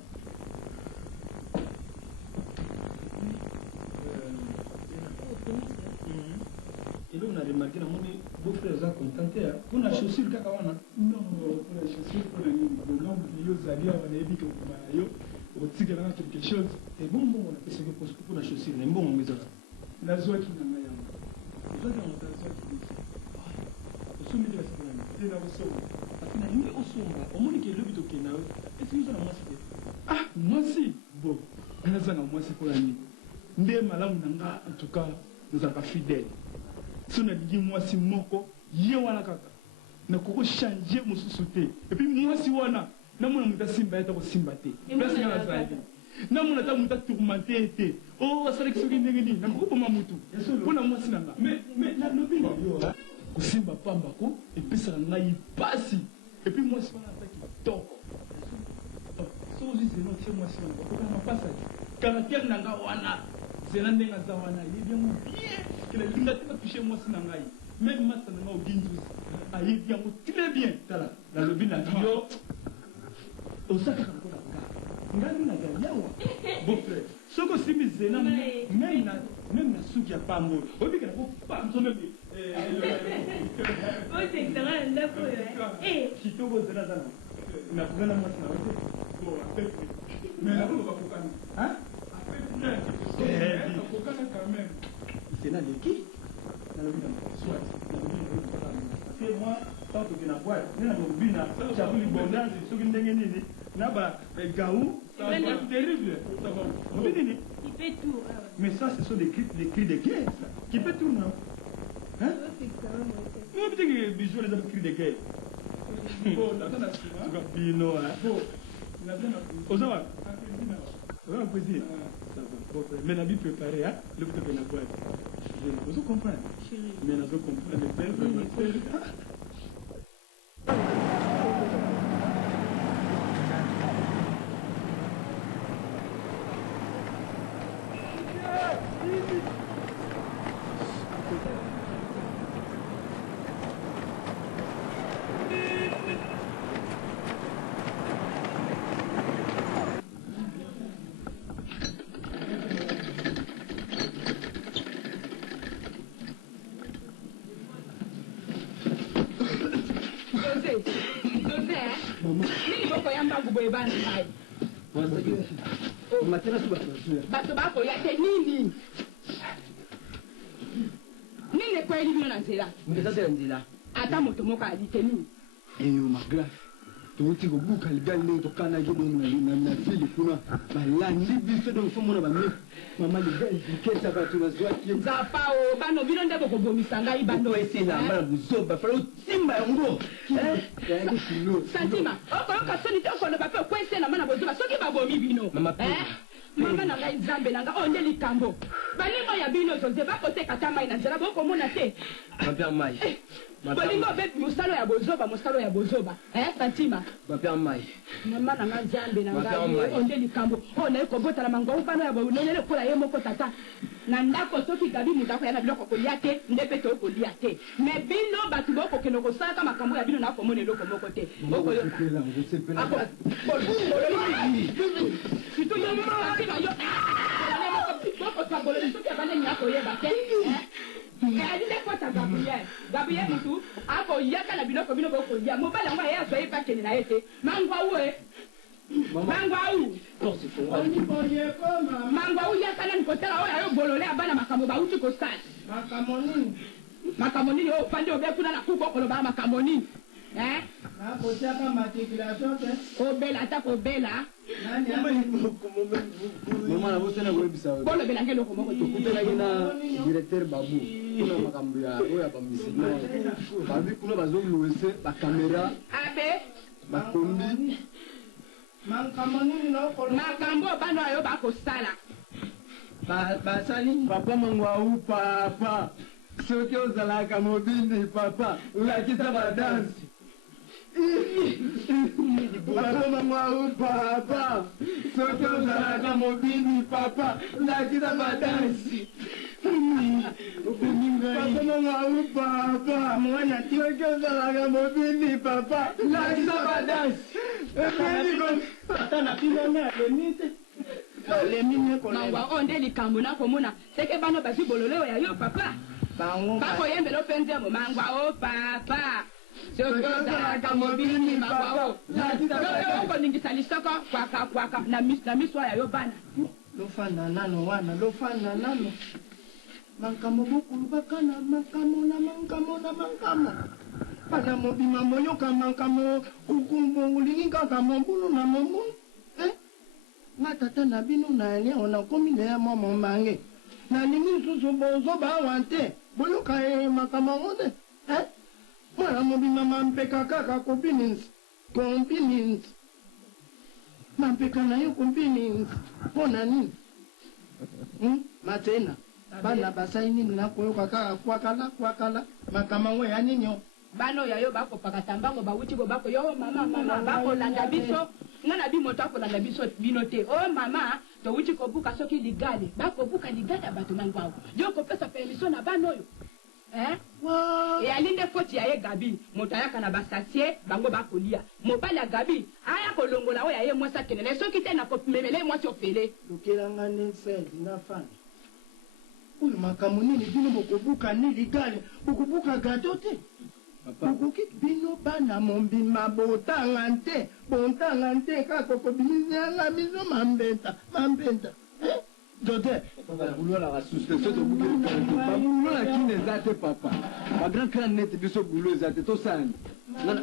Et là, on a remarqué, mon beau-frère est contenté. On a chaussure, kakawana. Non, on a chaussure pour le nombre de Zalia, on a dit que on tire quelque chose. Et bon, on a fait ce que pour la chaussure. Mais bon, on met ça. La joie qui n'a pas eu. La joie qui n'a pas eu. Au sommet de la semaine, c'est là au sommet. Après, il y a au sommet. Au moins, il y a le but au Kenya. Est-ce que vous avez moi cité? Ah, moi si. Bon, on a ça dans moi, c'est pour l'année. Ndé malam nanga, en tout cas, nous sommes pas fidèles. Si on a dit moi si moko, yé wana kaka. Na koko changer mon sous-souté. Et puis moi si wana, na mona muta simba eta ko simba te. Place na zaidi. Na mona ta muta tourmenter été. Oh, ça l'explique ngeni. Na koko ma mutu. Pona moi si nanga. Mais na lobi yo. Ko simba pamba ko et puis ça na y passi. Et puis moi si wana ta ki toko. So je dis non, c'est moi si nanga. Ko na passa. Caractère nanga wana. C'est là ndenga za wana. Il bien que la linga t'a touché moi si nanga. Même ma ça n'a pas au guindous. Aïe bien très bien. La lobi na yo. osaka kako na ngai na yawa bon frère soko simize na même na suki ya pambo obika na ko pamzo même o c'est très ndako kitoko zena zana na kuna mwasi na wote bon après mais na ko kokana hein après kokana quand même c'est na leki na lobi na soit c'est moi tant que na boîte na lobi na chabuli bondance soki ndenge nini Naba, Gaou, c'est terrible. Il fait tout. Mais ça, ce sont des cris de guerre. Qui fait tout, non? Hein? Comment peut-être que les bijoux, les cris de guerre? Bon, on a bien Ozawa. On peut dire. Mais la vie préparée, hein? Le fait que la boîte. Vous comprenez? Mais la vous comprenez. bato bakoya te nini nini kweli bino na nzela ata moto moko ali te nini eyo magraphe touti kobuka libali ndenge tokanaki na fili kuna balandi biso donc fo mona bamie mama libali likesa bato bazwaki nzapa o bano bino nde bokobomisa ngai bando esila mbala buzoba fala otimba yango santima okoyoka soni te okoloba mpe okwesela mana bozoba soki babomi bino mama na ngai nzambe na ngai oyo nde likambo balimo ya bino zoze bakoteka ta mai na nzela bokomona te mapia mai bolingo obe mosalo ya bozoba santima mapia mai mama na ngai nzambe na ngai oyo nde likambo oyo naye kobotala mangwawu bano ya bonene lokola ye moko tata na ndako soki gabi moto akoya na biloko kolia te nde mpe tokolia te me bino bato bokokende kosalaka makambo ya bino na komona eloko moko te bokotwabololi soki abande nyakoyeba te alinde kota gabriel mutu akoyaka na biloko bino bokolia mobali yango aye azwa ye bakende na ye te mangwawu mangwawu yakana nikotala oyo ayo bolole abana makambo bauti kosala makambo nini oyo pande obekuna na kuku okoloba makambo nini kobela ata kobela bolobela nge eloko moko tokutanaki na directeur babu kuna makambo ya oyo ya bamisima babi kuna bazoluwese bakamera bakombi makambo bano ayo bakosala basali papa mangwawu papa soki ozalaka mobindi papa olakisa badansi papa mangwawu papa soki ozalaka mobindi papa olakisa badansi papa mangwawu papa mwana soki ozalaka mobindi papa olakisa badansi mangwa oyo nde likambo nakomona seke bano bazwi bololeo ya yo papa bakoyembela openzemo mangwa o papa soki ozalaka mobini mangwa o okoningisa lisoko kwaka na miswa ya yo bana lofanda nano wana lofanda nano mankamo bokulu bakana mankamo bana mobima moyoka mankamo ukumbu ulingi kaka mombulu na mombulu nga tata na bino na ene onakomi na ya mwa mombange nalingi nsusu bozoba awa te boyoka makambo yango te mwana mobima mampeka kaka kombininsi mampeka na yo kombininsi mpo na nini matena bana basali nini nakoyoka kaka kwakala makambo yango ya nini o bana oyo ayo bakopakata mbango bawuti bo bako yo mama bakolanda biso nga na bimoto akolanda biso bino te o mama towuti kobuka soki ligale bakobuka ligale ya bato mangwawo yo kopesa permission na bana oyo e alinde foti ya ye gabi moto ayaka na basasie bango bakolia mobali ya gabi aya kolongola oyo aye mwasi akende na soki te na komemele mwasi ofele lukelanga ne sedi na fana oyo makambo nini bino bokobuka ni ligale bokobuka gato te bokoki bino bana mombima botanga nte kaka kobimizianga biso mambenta Dote, la suspicion de boulot la kine zate papa. Ma grand clan net biso boulot zate to sani. Na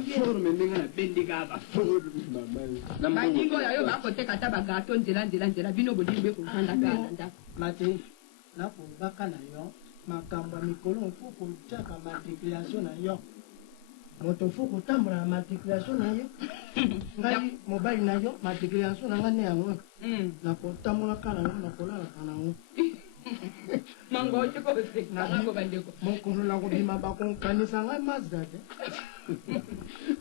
forme ndinga na bendiga ba forme mama. Bandingo yayo bakoteka ta bagato nzela bino bolimbe ko kanda kanda. Mate, na ko baka na yo, makambo mikolo mfu ko chaka matriculation na yo. Moto mfu ko tambula matriculation na yo. Ngai mobile na yo, matriculation na ngane yango. Na kotamula kana na kolala kana ngo mango chiko se na ngo bandeko mokolo la kodima ba ko kanisa ngai mazate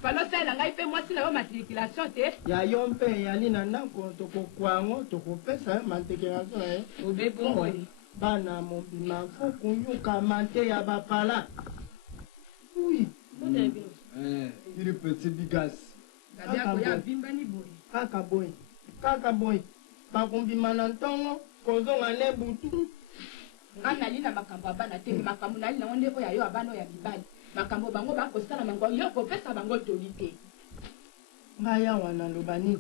palo sala ngai pe mwasi na matriculation te ya yompe ya nina na ko to ko kwango to ko pesa matriculation eh obebongo bana mombima fo kunyuka mante ya bapala oui il petit bigas kaka boy bakumbima na ntongo kozonga ne butu ngana lina makambo abana te makambo na lina onde oya yo abana ya bibali makambo bango bakosala mango yo kopesa bango tolite ngaya wana lobani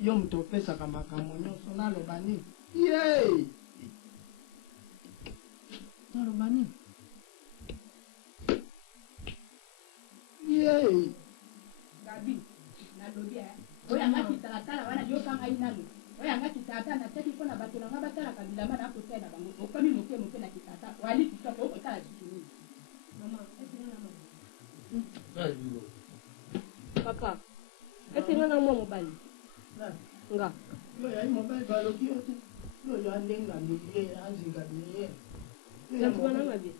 yo mto pesa kama makambo nyonso na lobani ye na lobani ye gabi na lobia oya ngati talatala wana yo kanga inalo oya ngati tata na teki kona batona ngabatala kabila mana ko tena bango okomi moke na kitata wali kitoko ko tala sisuni mama esina mama papa esina na mo mobali nga yo ya mobali baloki yote yo ya ndenga ndiye anzinga ndiye ya twana ngabi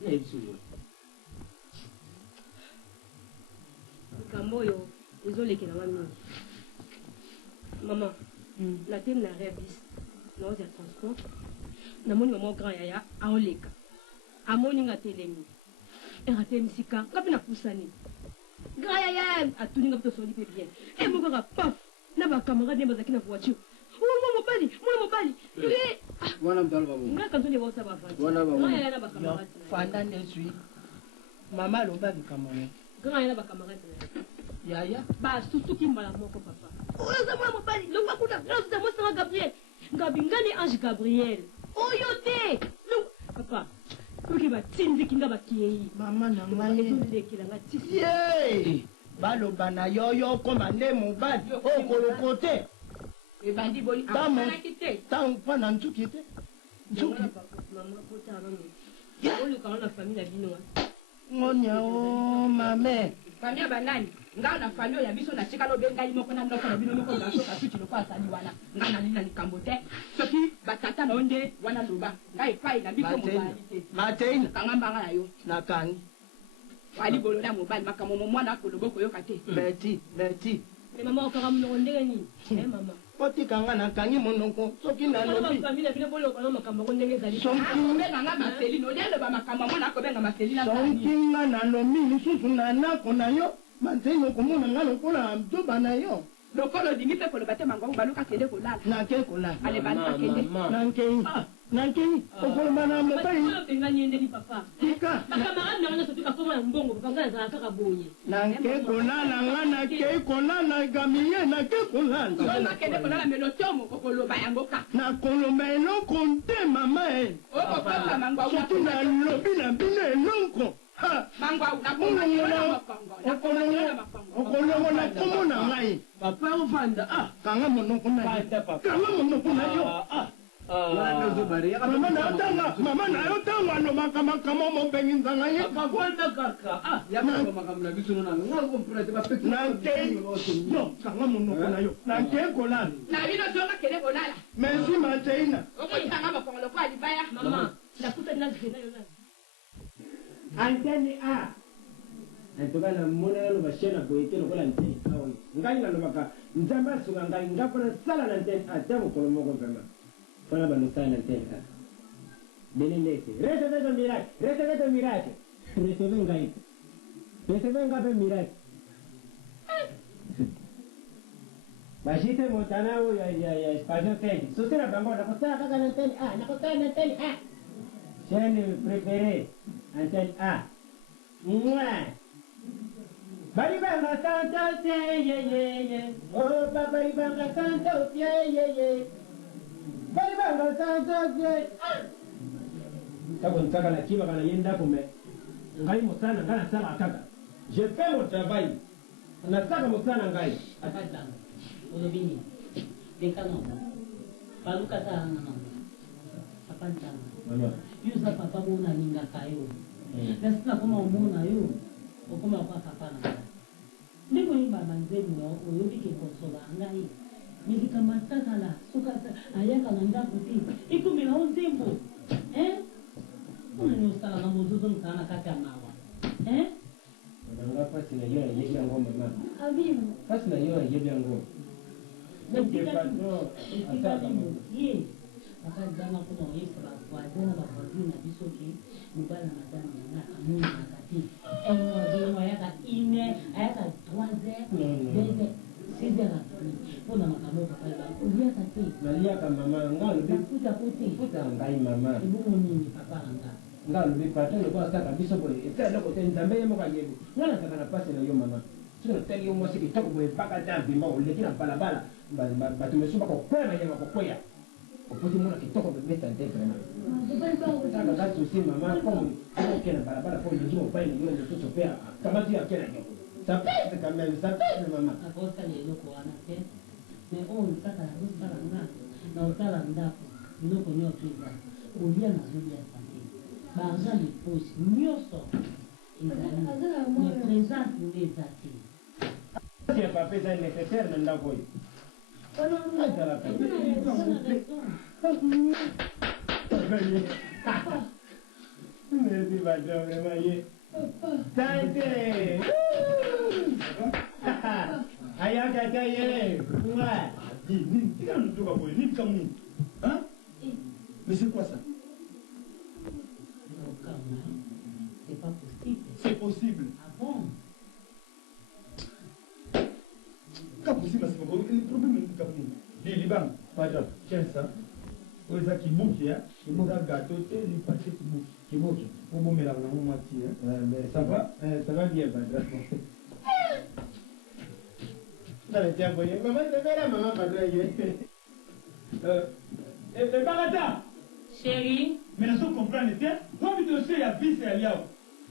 na ibisuyo kamboyo ezolekela mami mama la teme na rêvis na oza transport namoni mama grand yaya aoleka amoni nga telemi eratelemsika nga mpe napusani grand yaya atuni nga mpe tosoli mpe bien e moko kaka paf na bacamarade ne bazalaki na voiture mwana mobali wana mtalo babo nga kanzoni baosa bavandi wana babo grand yaya na bacamarade fanda nesui mama alobaki kamano grand yaya na bacamarade yaya basusuki mbala moko papa oyoza mwana mobali longwa kuna ngazuza mwasanga gabriel ngabingani ange gabriel oyo te papa soki batindiki nga bakieyi mama na ngai ezolekela nga tisi ye baloba na yo koma nde mobali okoloko te ebandi boli amanaki te tango mpa na nzuki te nzuki mama kotala olukana na famille na bino ngonya o mame famille banani nga na famille ya biso na chika lobengai moko na ndoko na bino moko ngaso kasuti loko asali wana nga na nina likambo te soki batata na onde wana loba nga epai na biso mobali te mateina kanga mbanga na yo nakani wali bolo na mobali makambo mwana akolobo koyoka te beti me mama okaka monoko ndenge nini mama otikanga nakangi monoko soki nalobi sokinga maselini olialoba makambo mwana akobenga maselini sokinga nalobi lisusu na nako na yo mateina okomona nga lokola mtoba na yo lokolo odingi mpe koloba te mango baluka kende kolala nake kolala ale baluka kende nankei okoloba na mobali tika nanke kolala nga nakei kolala gamiye nake kolala kende kolala melotomo okoloba yango ka nakoloba eloko nte mama e okokosa mango soki nalobi na bino eloko okolongola komo na ngai papa ofanda kanga monoko na yo mama na yo ntango alobaka makambo mobengi nzanga ye kanga monoko na yo nakei kolala merci mateina antenne a antoka na mona lo bashena boyete lo kola antenne a oni ngai na lo baka nzamba sunga ngai ngapana sala na antenne a tamo kolo moko zama fana ba no sala na antenne a Benenete. Recevez un miracle. Recevez un miracle. Recevez un gaït. Recevez un miracle. Bajite motana ou ya espacio tele. Sosira bango na kota kaka na tele A, na kota na tele A. Chaîne préférée, antenne A. Mouah. Bali banga santa ye. Oh bali banga santa ye. Bali banga santa ye. Kako ntaka na kiba kana yenda kume. Ngai motana ngana sala kaka. Je fais mon travail. Nataka motana ngai. Atata. Olobini, dekano, baluka tanga no, apanta. Yusa papa muna ninga kayo. Nasina kuma muna yo, okuma kwa papa na. Ndiko ni baba nzemu no, oyobi ke konsola ngai. Nilika matata la, suka ayaka na ndakuti. Ikumi na onzembo. Una sala na muzuzo mtana kati ya mawa. Nanga pasi na yeye yebi yango mama. Abimu. Pasi na yeye yebi yango. Ye, akazana kuna oyesa bakwazana bakwazina bisoki mobala madame yanga amoni nakati eno ayaka ine ayaka 3 heures 6 heures mpona makambo papa oliaka te naliaka mama nga lobi futa futa ngai mama ebongo nini papa nanga nga lobi patron lokola asaka biso boye esa eloko te nzambe ye moko ayebi nga nasaka na pasi na yo mama soki natali yo mwasi kitoko boye mpaka te abima oleki na balabala bato mosusu bakokwea banyama kokwea opoti mona kitoko bebesa te vraiment saka nga susi mama comme oke na balabala po olingi mopai na yo mosusu mpe akamati ake na yo ça pèse quand même ça pèse mama nakosala eloko wana te mais oyo kaka nakosala nga na otala ndako biloko nyonso eza kolia nazolia sante baargent de poche nyonso ezali mais présence nde eza te si papa eza nécessaire na ndako oyo merci patron vraiment ye sante ayaka ta ye tika nutoka boye nini kama nini mais c'est quoi ça c'est pas possible c'est possible ah bon ka possible c'est pas le problème est kama nini li libang patron tiens ça oza kibuki ya oza gâteau te li pâté kibuki obomela na moitié mais ça va bien patron dans le temps boye maman c'est là maman patron ye et bagata chérie mais nazo comprendre te wapi dossier ya bisi ya liao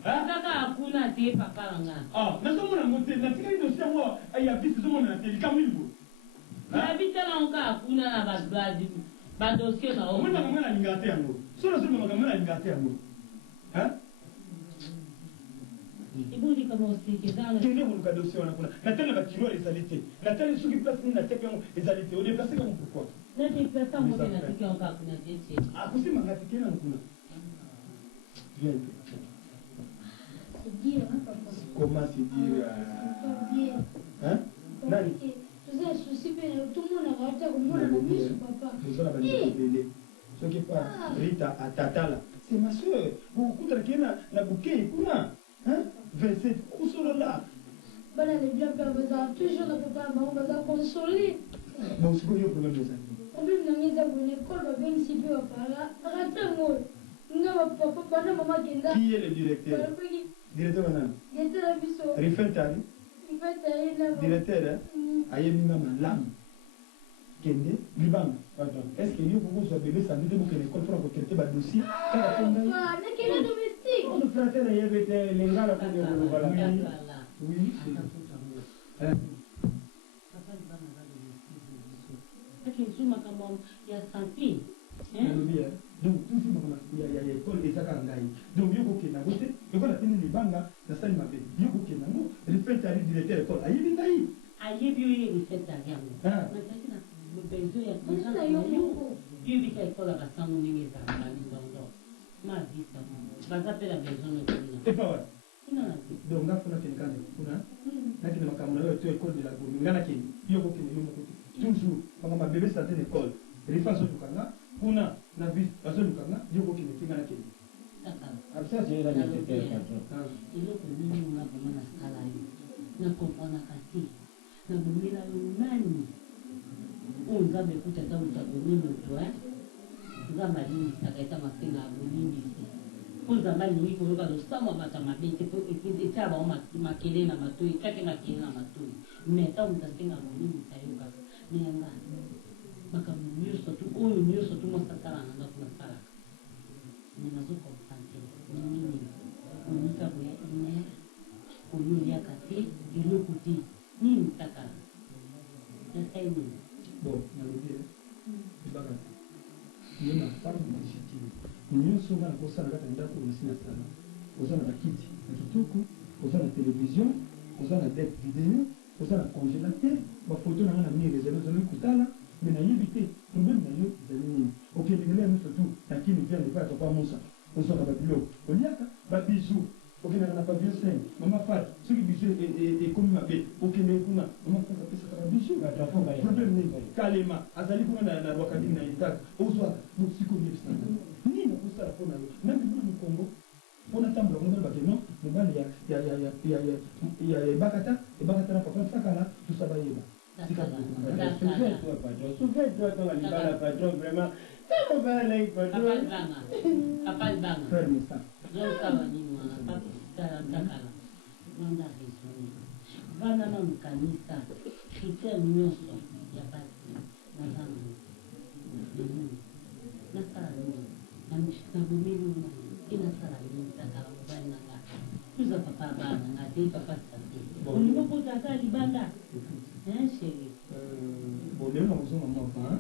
kaka hakuna te papa nanga nazomona ngo te natikali dossier yango ya bisi ezomona na te likambo nini nabitala ngo kaka hakuna na badossier na omoni makambo na linga te yango so nazoloba makambo na linga te yango eboli kama osikezana kende koluka dossier wana kuna natali na bakilo ezali te natali soki place nini nateki yango ezali te odeplace kango pourquoi nadeplace yango te nateki yango kaka kuna te te akosimanga te kena kuna bien C'est dire, hein, papa. comment c'est dire hein nani Vous avez souci, tout le monde a raté, au moins on a mis sur papa. nous avons belé soki pa Rita atatala c'est ma soeur okutala kena na bouquet kuna hein 27 kusolola Bana les bien père, vous avez toujours le papa, maman, vous avez consolé. bon c'est quoi le problème de ça Problème dans les abonnés, l'école va bien ici, puis on va là. Raté moi. Non, papa, pendant maman qui est là. qui est le directeur directeur manani Directeur la biso. refetari Il va tailler là. directeur ayebinga malamu kende libanga pardon est-ce que yo kokozwa bebe sandi te bokende école mpona kotraite badossier kaka po ngai Nakela domestique. ono frate na yebe te lingala kode kolovala oui ezo makambo ya santé nalobi donc toujours makambo ya école ezaka ngai donc yo kokenda yango te lokola teni libanga nasali mabe yo kokenda yango refetari directeur école ayebi ngai ayebi oyo refetari yango nazalaki na besoin ya yo yebika ekola basango ndenge ezalaka lindondo mavisa baza mpe na besoin mekolina epawa donc nga fona kende kande kuna nakende makambo na yo to école de la gomi nga nakende yo kokende yo moko te toujours makambo ya bebe santé d'école refa azolukanga kuna na bus bazolukanga yo kokende te nga nakomponaka te nabomela yo nani oyo nzambe ekuta ata moto abomi moto nzambe alimbisaka eta masenga abolimbisi mpo nzambe alingi koyoka losama bato ya mabe te etia bango makele na matoi etiaki makele na matoi me ata moto asenga abolimbisa yo kaka meyanga makambo nyonso tu oyo nyonso tu mwasi asala na ndako nasalaka me nazokomprante nini onika boya iner oyo oliaka te eloko te nini kaka nasai nini bon nalobi ebaka ye na femme légitime nyonso nga na kosala kaka ndako nasi nasala oza na bakiti na kitoko oza na télévision oza na dette video oza na congélateur bafoto na nga na mire ezali ozali kotala me nayebi te problème na yo ezali nini okendekele nyonso tu nakini viande epai ya papa mosa ozwaka babiloko oliaka babizu okendaka na pavillon 5 mama fat soki bizu ekomi mabe okende kuna mama fat apesaka babizu problème nini kalema azali kuna na rwakadingi na etaka ozwaka mosiko nyebisanga nini nakosala mpo na yo meme kuna mokongo mpona tambola ngomela bakeno mobali ya ebakata na papa sakala tosa bayeba Souviens-toi, ton Alibaba, patron, vraiment. C'est mon père, là, patron. Papa Banga. Ferme ça. Non, ça va, dis-moi. Papa, Takala. Manda raisonner. Vana na mkanisa. Critère nyonso. Ya basi. Nazama. Nasala nini. Nabomeli una. Inasala nini. Takala mobali nanga. Tuza papa Banga. Ngate papa sante. Olingo kota ata libanda. Hein, chérie. Bon, lelo nazonga mwa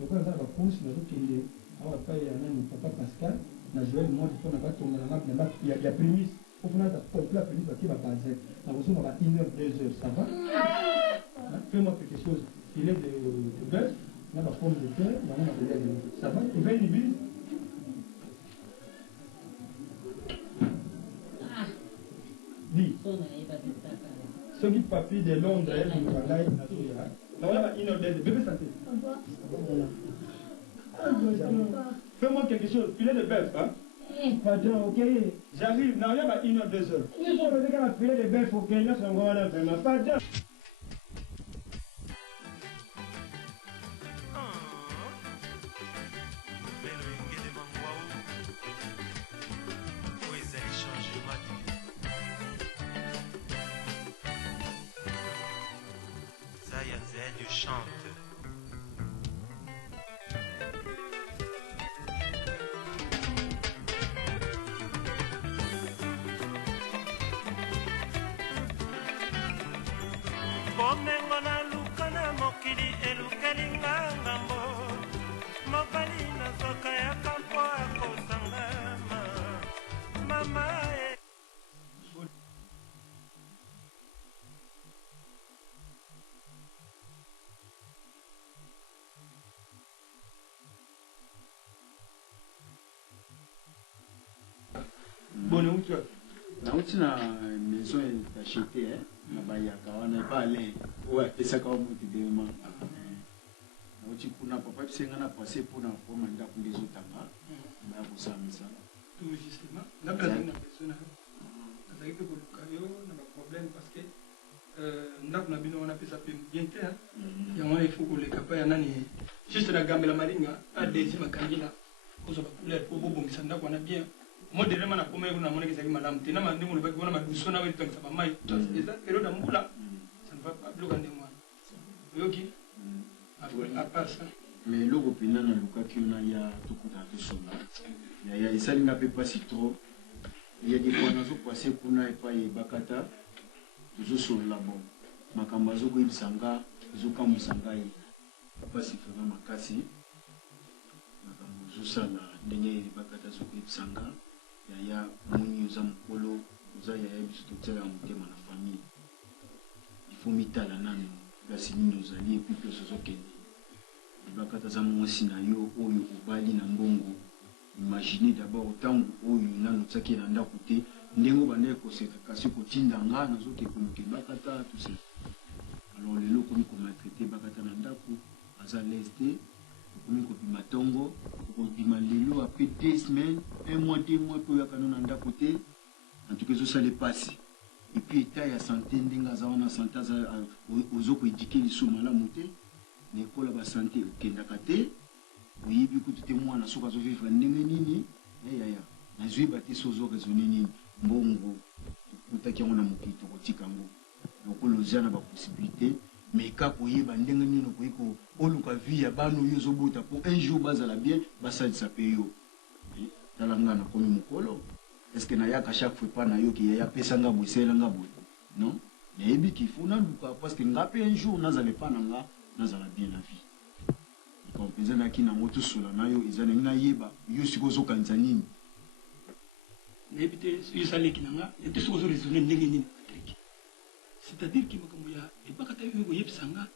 lokola eza na bacourse nazokende awa epai ya nani papa pascal na joel monde mpona batongana ya prémisse ofuna aza complet ya prémisse batie babazin nakozonga ba 1 heure 2 heures ça va fais-moi quelque chose filet de bœuf na bapomme de terre yango na kolia lelo ça va evei libise di soki papi de londres elinga ngai nazoya naona ba 1 heure 2 heures bébé santé. Fais-moi quelque chose, filet de bœuf, hein? Patron, ok. J'arrive, non, il y a 1 heure, 2 heures. Il faut que la filet de bœuf, ok, là, c'est encore là, vraiment. Patron. Chante. Bomengo na luka na mokili elukeli nga ngambo mobali nazoka yaka mpo akosangama mama e nauti na maison achete na bayaka wana epa alain oyo apesaka wa moto dema nauti kuna papa bisenga na passe mpona koma ndako nde ezotanga baya kosala misala tout justement nazalaki na besoin na yo nazalaki mpe koluka yo na baproblème parce que ndako na bino wana apesa mpe bien te yango wana ifo koleka mpa ya nani juste na gambela malinga adesi makangila kozwa bacouleur mpo bobongisa ndako wana bien moi derema na koma na moneki ezalaki malamu te na ndenge olobaki wana maduso na wetangisa bamai eza période ya mbula ça ne va pas bloka ndenge wana oyoki à part ça mais eloko mpena nalukaki yo na ya tokutana tosola yaya esalinga mpe mpasi trop ya dekwa nazopase kuna epai ebakata tozosolola bon makambo azokoyebisa nga ezokamwisa ngai mpasi vraimen makasi makambo ozosala ndenge ebakata azokoyebisa nga yaya moni oza mokolo oza yaya biso totiaka motema na famille ifo mitala nano place nini ozali epuis mpe ozozokende ebakata aza mwasi na yo oyo obali na mbongo imagine d'abord ntango oyo nano otiaki na ndako te ndenge obanda ekoseka kasi kotinda nga nazoke koluka ebakata tose alors lelo okomi komaltraite ebakata na ndako aza lese te okomi kobima ntongo okobima lelo après 2 semaines 1 mois 2 mois mpe oyaka no na ndako te en tout cas ezosala epasi et puis état ya santé ndenge aza wana santé ozokoédike liso malamu te na ekolo ya basanté okendaka te oyebi kutu te mwana soki azovivre ndenge nini yaya nazoyeba te so ozoraisonne nini mbongo tokutaki yango na mokili tokotika yango lokolo oza na bapossibilité mais kaka koyeba ndenge nini okoki oluka vie ya bana oyo ozobota po un jour bazala bien basalisa mpe yo tala nga nakomi mokolo est-ce que nayaka chaque fois pas nayoki yaya apesanga boye esalelanga boye non nayebi kifo naluka parce que nga mpe un jour nazala epa na nga nazala bien na vie mpenza naki nango tosola na yo eza ndenge nayeba yo sikoyo ozokanisa nini nayebi te yo saleki na nga ete soki ozoraisonne ndenge nini patrik c'est-à-dire ke makambo ya ebaka ta yo koyebisa nga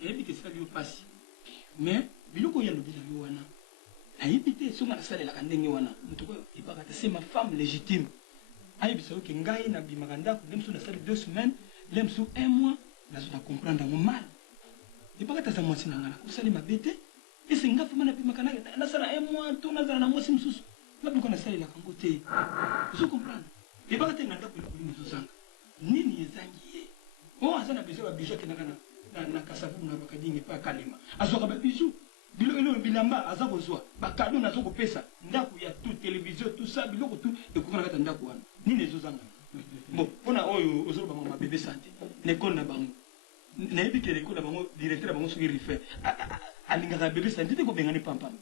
nayebi te esali yo mpasi mais biloko oyo alobi na yo wana nayebi te soki nasalelaka ndenge wana moto oyo ebaka te c'est ma femme légitime ayebisa yo ke ngai nabimaka ndako nde mosu nasali 2 semaines nde mosu 1 mois nazo na comprendre yango mal ebaka te aza mwasi na nga nakosali mabe te ese nga fama nabimaka nasala 1 mois to nazala na mwasi mosusu nabiloko nasalelaka yango te ozo comprendre ebaka te na ndako elokoli mozozanga nini ezangi ye o aza na besoin babiju akendaka na kasavu na bakadingi mpe akalema azwaka babiju biloko bilamba aza kozwa bakado nazo kopesa ndako ya tout télévision tout ça biloko tout ekoka na kati ya ndako wana nini ezozanga bon mpona oyo ozoloba bango mabebe sante na ekole na bango nayebi ke ekole na bango directeur na bango soki rife alingaka bebe sante te kobengani pampam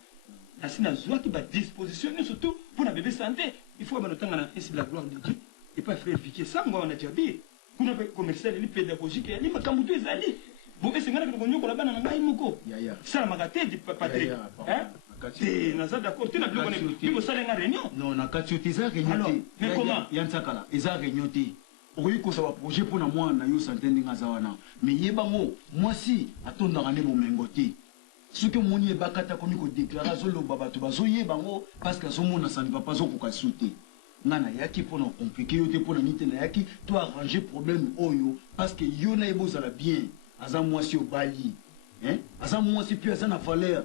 asi nazwaki badisposition nyonso tout mpona bebe sante il faut bana otanga na ainsi la gloire de dieu et pas frère vikie sango wana jabi kuna mpe commercial eli pédagogique yali makambo to ezali bo esengana kito konyokola bana na ngai moko salamaka te patrik te naza d'accord te na biloko ne kosalenga réunion non na kati yo te eza réunion te ya nzakala eza réunion te okoki kozala projet mpona mwana na yo sante ndenge aza wana mais yebango mwasi atondaka nde bomengo te soki omoni yebaka te akomi kodeklare azoloba bato bazoyeba yango parce que azomona sani papa azokoka su te nga nayaki mpona komplike yo te mpona nini te nayaki to arrange problème oyo parce que yo nayebi ozala bien aza mwasi obali aza mwasi mpe aza na valeur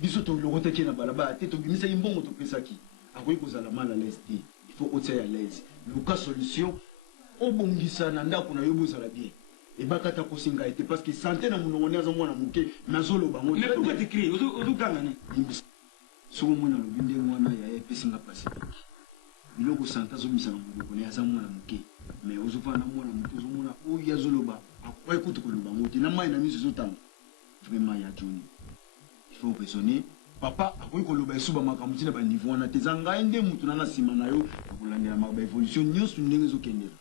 biso tolokotaki na balabala te tobimisaki mbongo topesaki akoki kozala mal à l'aise te il faut otia ya l'aise luka solution obongisa na ndako na yo bozala bien ebaka ta kosinga ete parce que santé na monongo ne aza mwana moke nazoloba ngo mais pourquoi t'écris ozoganga ne soki omona alobi ndenge wana yaya epesinga pasi biloko santé azomisaka moloko ne aza mwana moke mais ozofana na mwana moke ozomona oyo azoloba akoki kutu koloba ngo te na mai na miso ezotanga vraiment ya joni il faut raisonner papa akoki koloba esuba makambo ntina baniveau wana te eza ngai nde motu na na nsima na yo akolandela makambo ya évolution nyonso ndenge ezokendela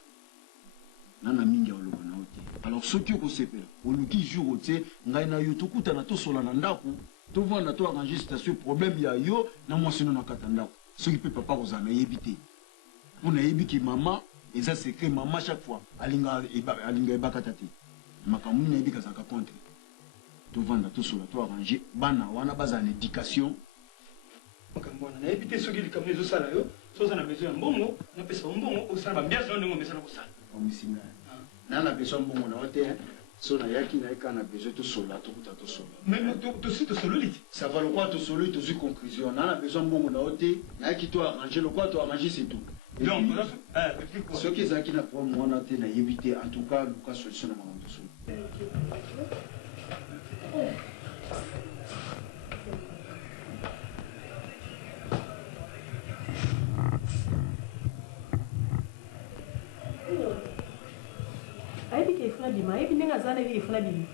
nana mingi aloba na yo te alors soki okosepela oluki jour otie ngai na yo tokutana tosola na ndako tovanda to arrange situation problème ya yo na mwasi no na kata ndako soki mpe papa kozala nayebi te mpo nayebi ke mama eza secret mama chaque fois alinga ebakata te makambo nini nayebi kazalaka contre tovanda tosola to arrange bana wana bazala na éducation makambo wana nayebi te soki likambo ezosala yo so oza na besoin ya mbongo napesa mbongo osala bambiasi na ndenge omesana kosala omisinga na na besoin mbongo na yo te so nayaki nayeka na besoin tosola tokuta tosola tosi tosololi te ça va lokwa tosololi tozwi conclusion na na besoin mbongo na yo te nayaki to arrange lokwa to arrange c'est tout soki ezalaki na problème wana te nayebi te en tout cas luka solution na makambo tosolo ayebi ke efuna bima ayebi ndenge aza na yebi efuna bima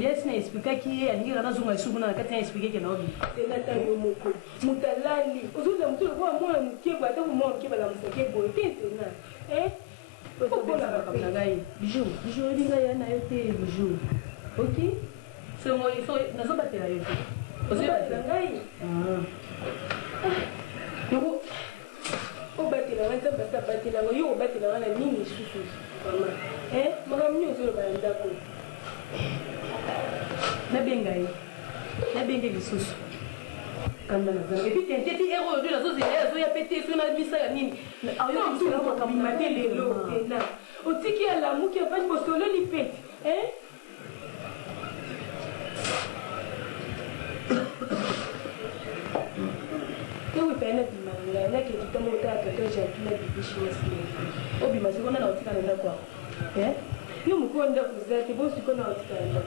desi na explikaki ye alingi kana zonga esuku na kati na explikeke na obi elata yo moko moto alali ozoza moto lokola mwana mokeba ata mwana mokeba lamusake boye te etona na ngai bijou oyebi ngai ya na yo te bijou ok songo nazobatela yo te ozobatela ngai yoko obatela ngai nzambe asa batela ngai yo obatela ngai na nini lisusu mama makambo nyonso ozoloba na ndako nabenge lisusu kanda na zanga epi tenteti ero oyo nazozela azoya pe te so na misala nini bima te lelo tena otiki alamuki avandi bosololi pete ewe pene bima nake tutamo kaka tata jaki na bibishi wasi obima siko na otikala ndako yo mokolo ndako eza te bosikona otikala ndako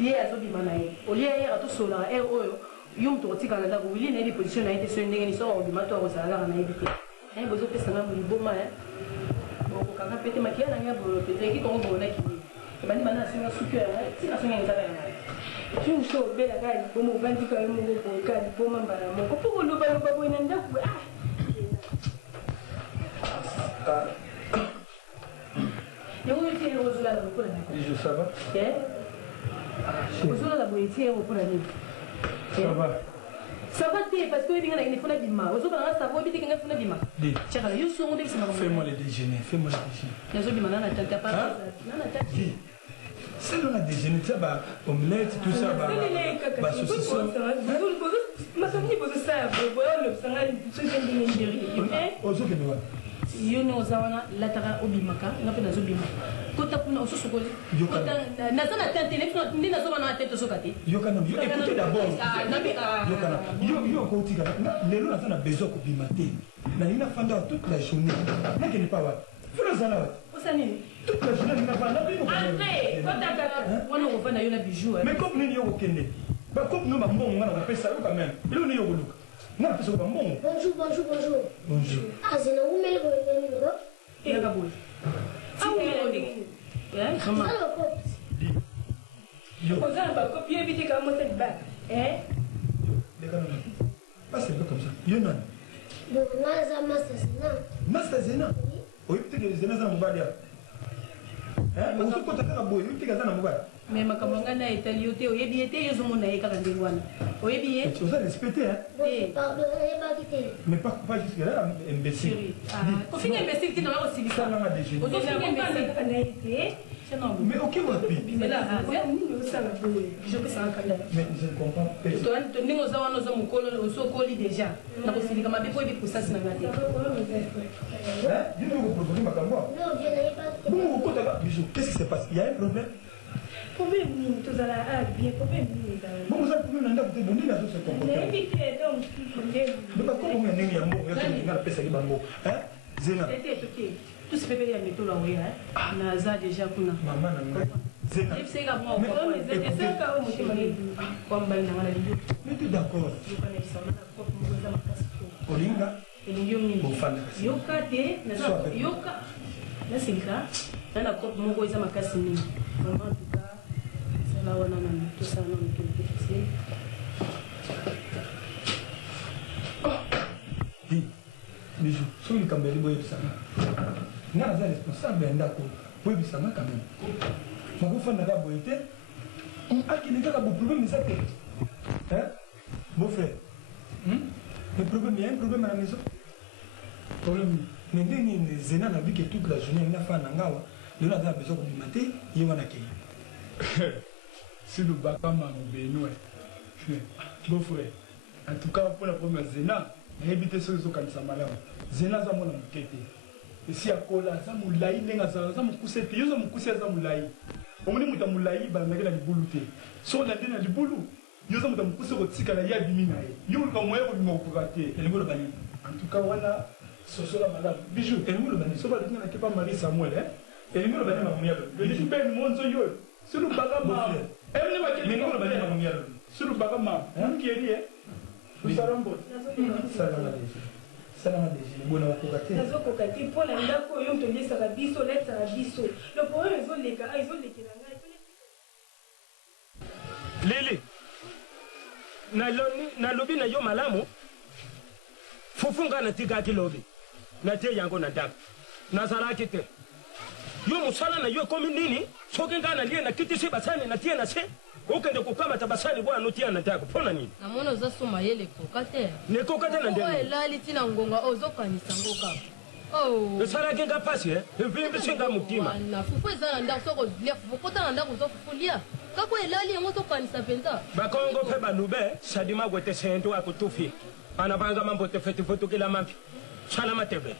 ye azobima na ye olie ye atosolaka ere oyo yo moto otikala ndako olie na yebi position na ye te soki ndenge ni soki obima to akozalalaka na yebi te naye bozopesanga moliboma okokanga mpe te makia na ngai bolo pete eki tongo bolonaki nini ebandi bana asenga suki yanga tika songa nzaka yanga suso obelaka liboma ovandika yo moko boyeka liboma mbala moko mpo kolobaloba boye na ndako yango oti ye ozolala lokola nini ozolala boye ti ye lokola nini ça va te parce que bien il faut la bima ozo bana ça va biti kenga funa bima chakala yo so ngode bisema fais-moi le déjeuner nazo bima nana tata pa nana tata c'est le déjeuner ça ba omelette tout ça ba saucisson ma famille bozo ça bo le sanga so ngende ndiri ozo ke doa yo no zawana latara obimaka ngape nazo bima kota kuna ososokoli kota nazo na tente ndi nazo bana tente sokati yokana yo écoutez d'abord yokana yo kotika lelo nazo na besoin ko bima te na ina fanda toute la journée na ke ne pas wa fona zala osani toute la journée na fanda bino André kota kaka wana ko fanda yo na bijou mais comme nini yo ko kende ba comme no mambongo ngana ko pesa yo quand même ilo ni yo ko luka ngana pesa ko mambongo bonjour ah c'est le rumel ko ni ro ya ka boy Comment? Vous avez pas copié vite comme ça de bac. Pas c'est pas comme ça. Yonan. Donc Maza Master Zena. Master Zena. Oui, peut-être que Zena ça m'oublia. Hein? On se peut être boy, oui, peut-être que ça m'oublia. Mais ma camarade na italioté, o yebi été yo zomo na eka kandengwana. O yebi ye. Tu vas respecter hein. Pardon, elle va quitter. Mais pas jusque là imbécile. Au fin imbécile tu n'as pas aussi ça. Au fin imbécile kana été. Mais OK wapi. Mais là, ni ça la boue. Je peux ça kanda. Mais je ne comprends pas. Toi tu ndingo za wana za mukolo so koli déjà. Na kosilika mabepo ebi kusasi na ngate. Hein? Dis-nous vos problèmes makambo. Non, je n'ai pas. Bon, kota bisou, qu'est-ce qui se passe? Il y a un problème. Problème ni tozala bien problème ni. Bon, vous avez problème nda kuti bondi na so se comporter. Mais vite donc problème. Mais pas comment on est yambo, ya ko ngala pesa kibango. Hein? Zena. C'était OK. Tout ce pépé ya meto la oya. Na za déjà kuna. Maman na ngai. Zena. Je sais que moi on est c'est ça au moto mali. Kwamba ina ngala liyo. Mais tu d'accord. Olinga. Elingi mimi. Bofana. Yoka te, na yoka. Na sinka. Na kopo moko eza makasi nini. Vraiment en tout cas, c'est là où on a tout ça non quelque difficile. Dis. Bijou, so ni kambeli boye bisanga. Nga za responsable ndako. Boye bisanga quand même. Mako fanda ka boye te. Akini kaka bo problème ça te. Hein? Beau frère. Le problème, il y a un problème à la maison. Problème. Mais dès que Zena n'a vu que toute la journée, il a fait un angawa. Il a besoin de mater, il va l'accueillir. C'est le bakama Benoît. Beau frère. En tout cas, pour la première Zena, il a habité sur le Kansamala. Zena, ça m'a dit. Et si à Kola, ça m'a laï, ça m'a coussé, il a coussé, ça m'a laï. On m'a dit que m'a laï, bah, on a dit que so na ndena libulu yoza muta mukuse ko tikala ya bimina ye yo ka moyo ko bimo kokate elingolo bani en tout cas wana sosola madame bijou elingolo bani so ba dinga ke pa Marie Samuel elingolo bani mamuya le dit ben monzo yo sulu bagama emne ba ke elingolo bani mamuya sulu bagama ngieri usarambo salama deje bona kokate nazo kokate pona ndako yo ntolisa ka biso letsa ka biso le problème ezoleka ezolekela ngai Lili, nalobi na yo malamu, fufunga na tika kilobi, na te yango na daga, na zaraki te. Yo musala na yo komi nini, soke nga na liye na kiti si basani na tiye na se, ukende kukama tabasani bwana nutia na daga, pona nini? Na mwana oza suma yele kokate. Ne kokate na ndeni. Owe elali tina ngonga ozo kanisa ngoka. Esala kinga pasi vimbi singa mutima. Na fufu eza na ndako soko lia, fufu kota na ndako uzo fufu lia. Kako elali yango to kanisa penta. Bakongo pe banube sadima gwete sento akutufi. Anabanga mambo te feti foto kila mampi. Sala matebe.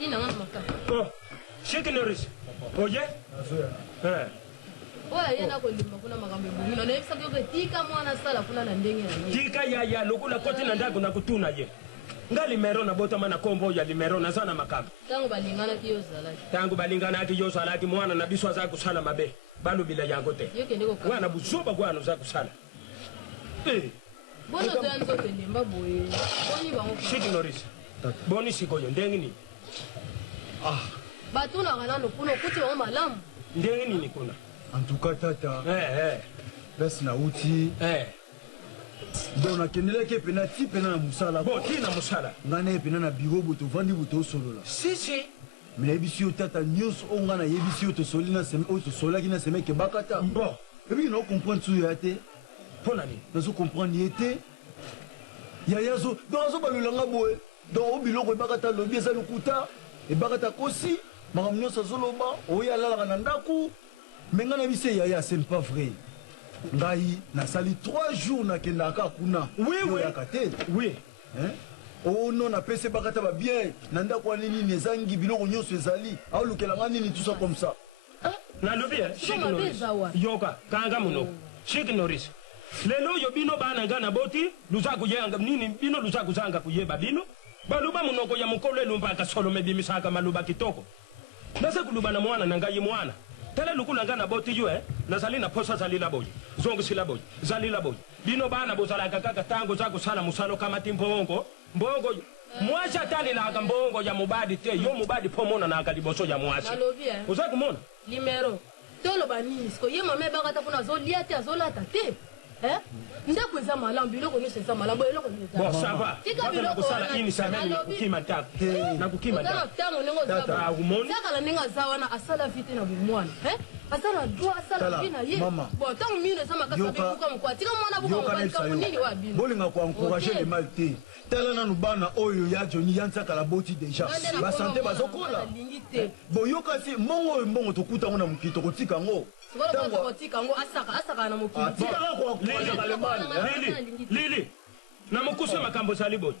Ina ngana maka. Oh, shikinoris. Oye? Oya yena ko limba kuna makambe bumino na yebisa ko tika mwana sala kuna na ndenge na ye. Tika ya lokula koti na ndago na kutuna ye. nga limero na botama na kombo ya limero na zana makamba tangu balingana ki yo salaki mwana na biso za kusala mabe balu bila yango te wana buzoba gwano za kusala bono to yanzo pelemba boye boni bango shignoris boni sikoyo ndengi ni batuna kana no kuno kuti wa malamu ndengi ni kuna en tout cas tata basi na uti donc nakendelaki pena ti pena na mosala bon ti na mosala ngai naye pena na biro boto ovandi boto osolola si me nayebisi yo tata nyonso oyo ngai nayebisi yo tosoli oyo tosolaki na seme ekebaka ta bon ebiki na ocomprendre so ya te mpo na nini nazocomprendre ye te yaya donc azobalolanga boye donc o biloko ebaka ta lobi eza lokuta ebaka ta kosi makambo nyonso azoloba oyo alalaka na ndako me ngai nayebisi ye yaya ce n'est pas vrai ngai nasali 3 jours nakendaka kuna oyaka te ono napesi bakata babien na ndako wana nini ezangi biloko nyonso ezali aolukelanga nini tusa comme ça nalobi yoka kanga munoko shignoris lelo yo bino bana nga na boti luza kuyanga nini bino luza kuzanga kuyeba bino baluba munoko ya mukolo elumba kasolome bimisaka maluba kitoko nase kuluba na mwana na ngai mwana tele lukula nga na boti yo nazali na posa zali la boy zongo sila boy zali la boy bino bana bozala kaka tango za kusala musalo kama timbongo mbongo mwacha tali la mbongo ya mubadi te yo mubadi pomona na akaliboso ya mwacha uza kumona limero tolo banini sko ye mame baka tafuna zo liate azolata te ndako eza malamu biloko nyonso eza malamu eloko bon ça va tika kusala ini sameni kukima tako na kukima tako tango nengo zaba zakala nenga za wana asala vite na bimwana asala droit asala vite na ye bon tango mine sama kasa bikuka mkwa tika mwana buka mwanika munini wa bino bolinga ko encourager les mal te tala nanu bana oyo ya joni yansaka la boti déjà ba santé bazokola bon yoka si mbongo tokuta ngona mukito kotika ngo lili namukuse makambo salibo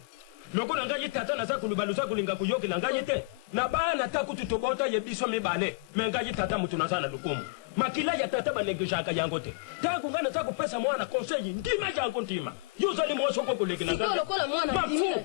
lokola ngai tata naza kulubaluza kulinga kuyokela ngai te na bana takutu tobota yebiso mibale me ngai tata mutu nazana lukumu makila ya tata banegejaka yango te tangu ngana za kupesa mwana conseil ndima yango ndima yozali mwoso ko kulekela ngai lokola mwana ndima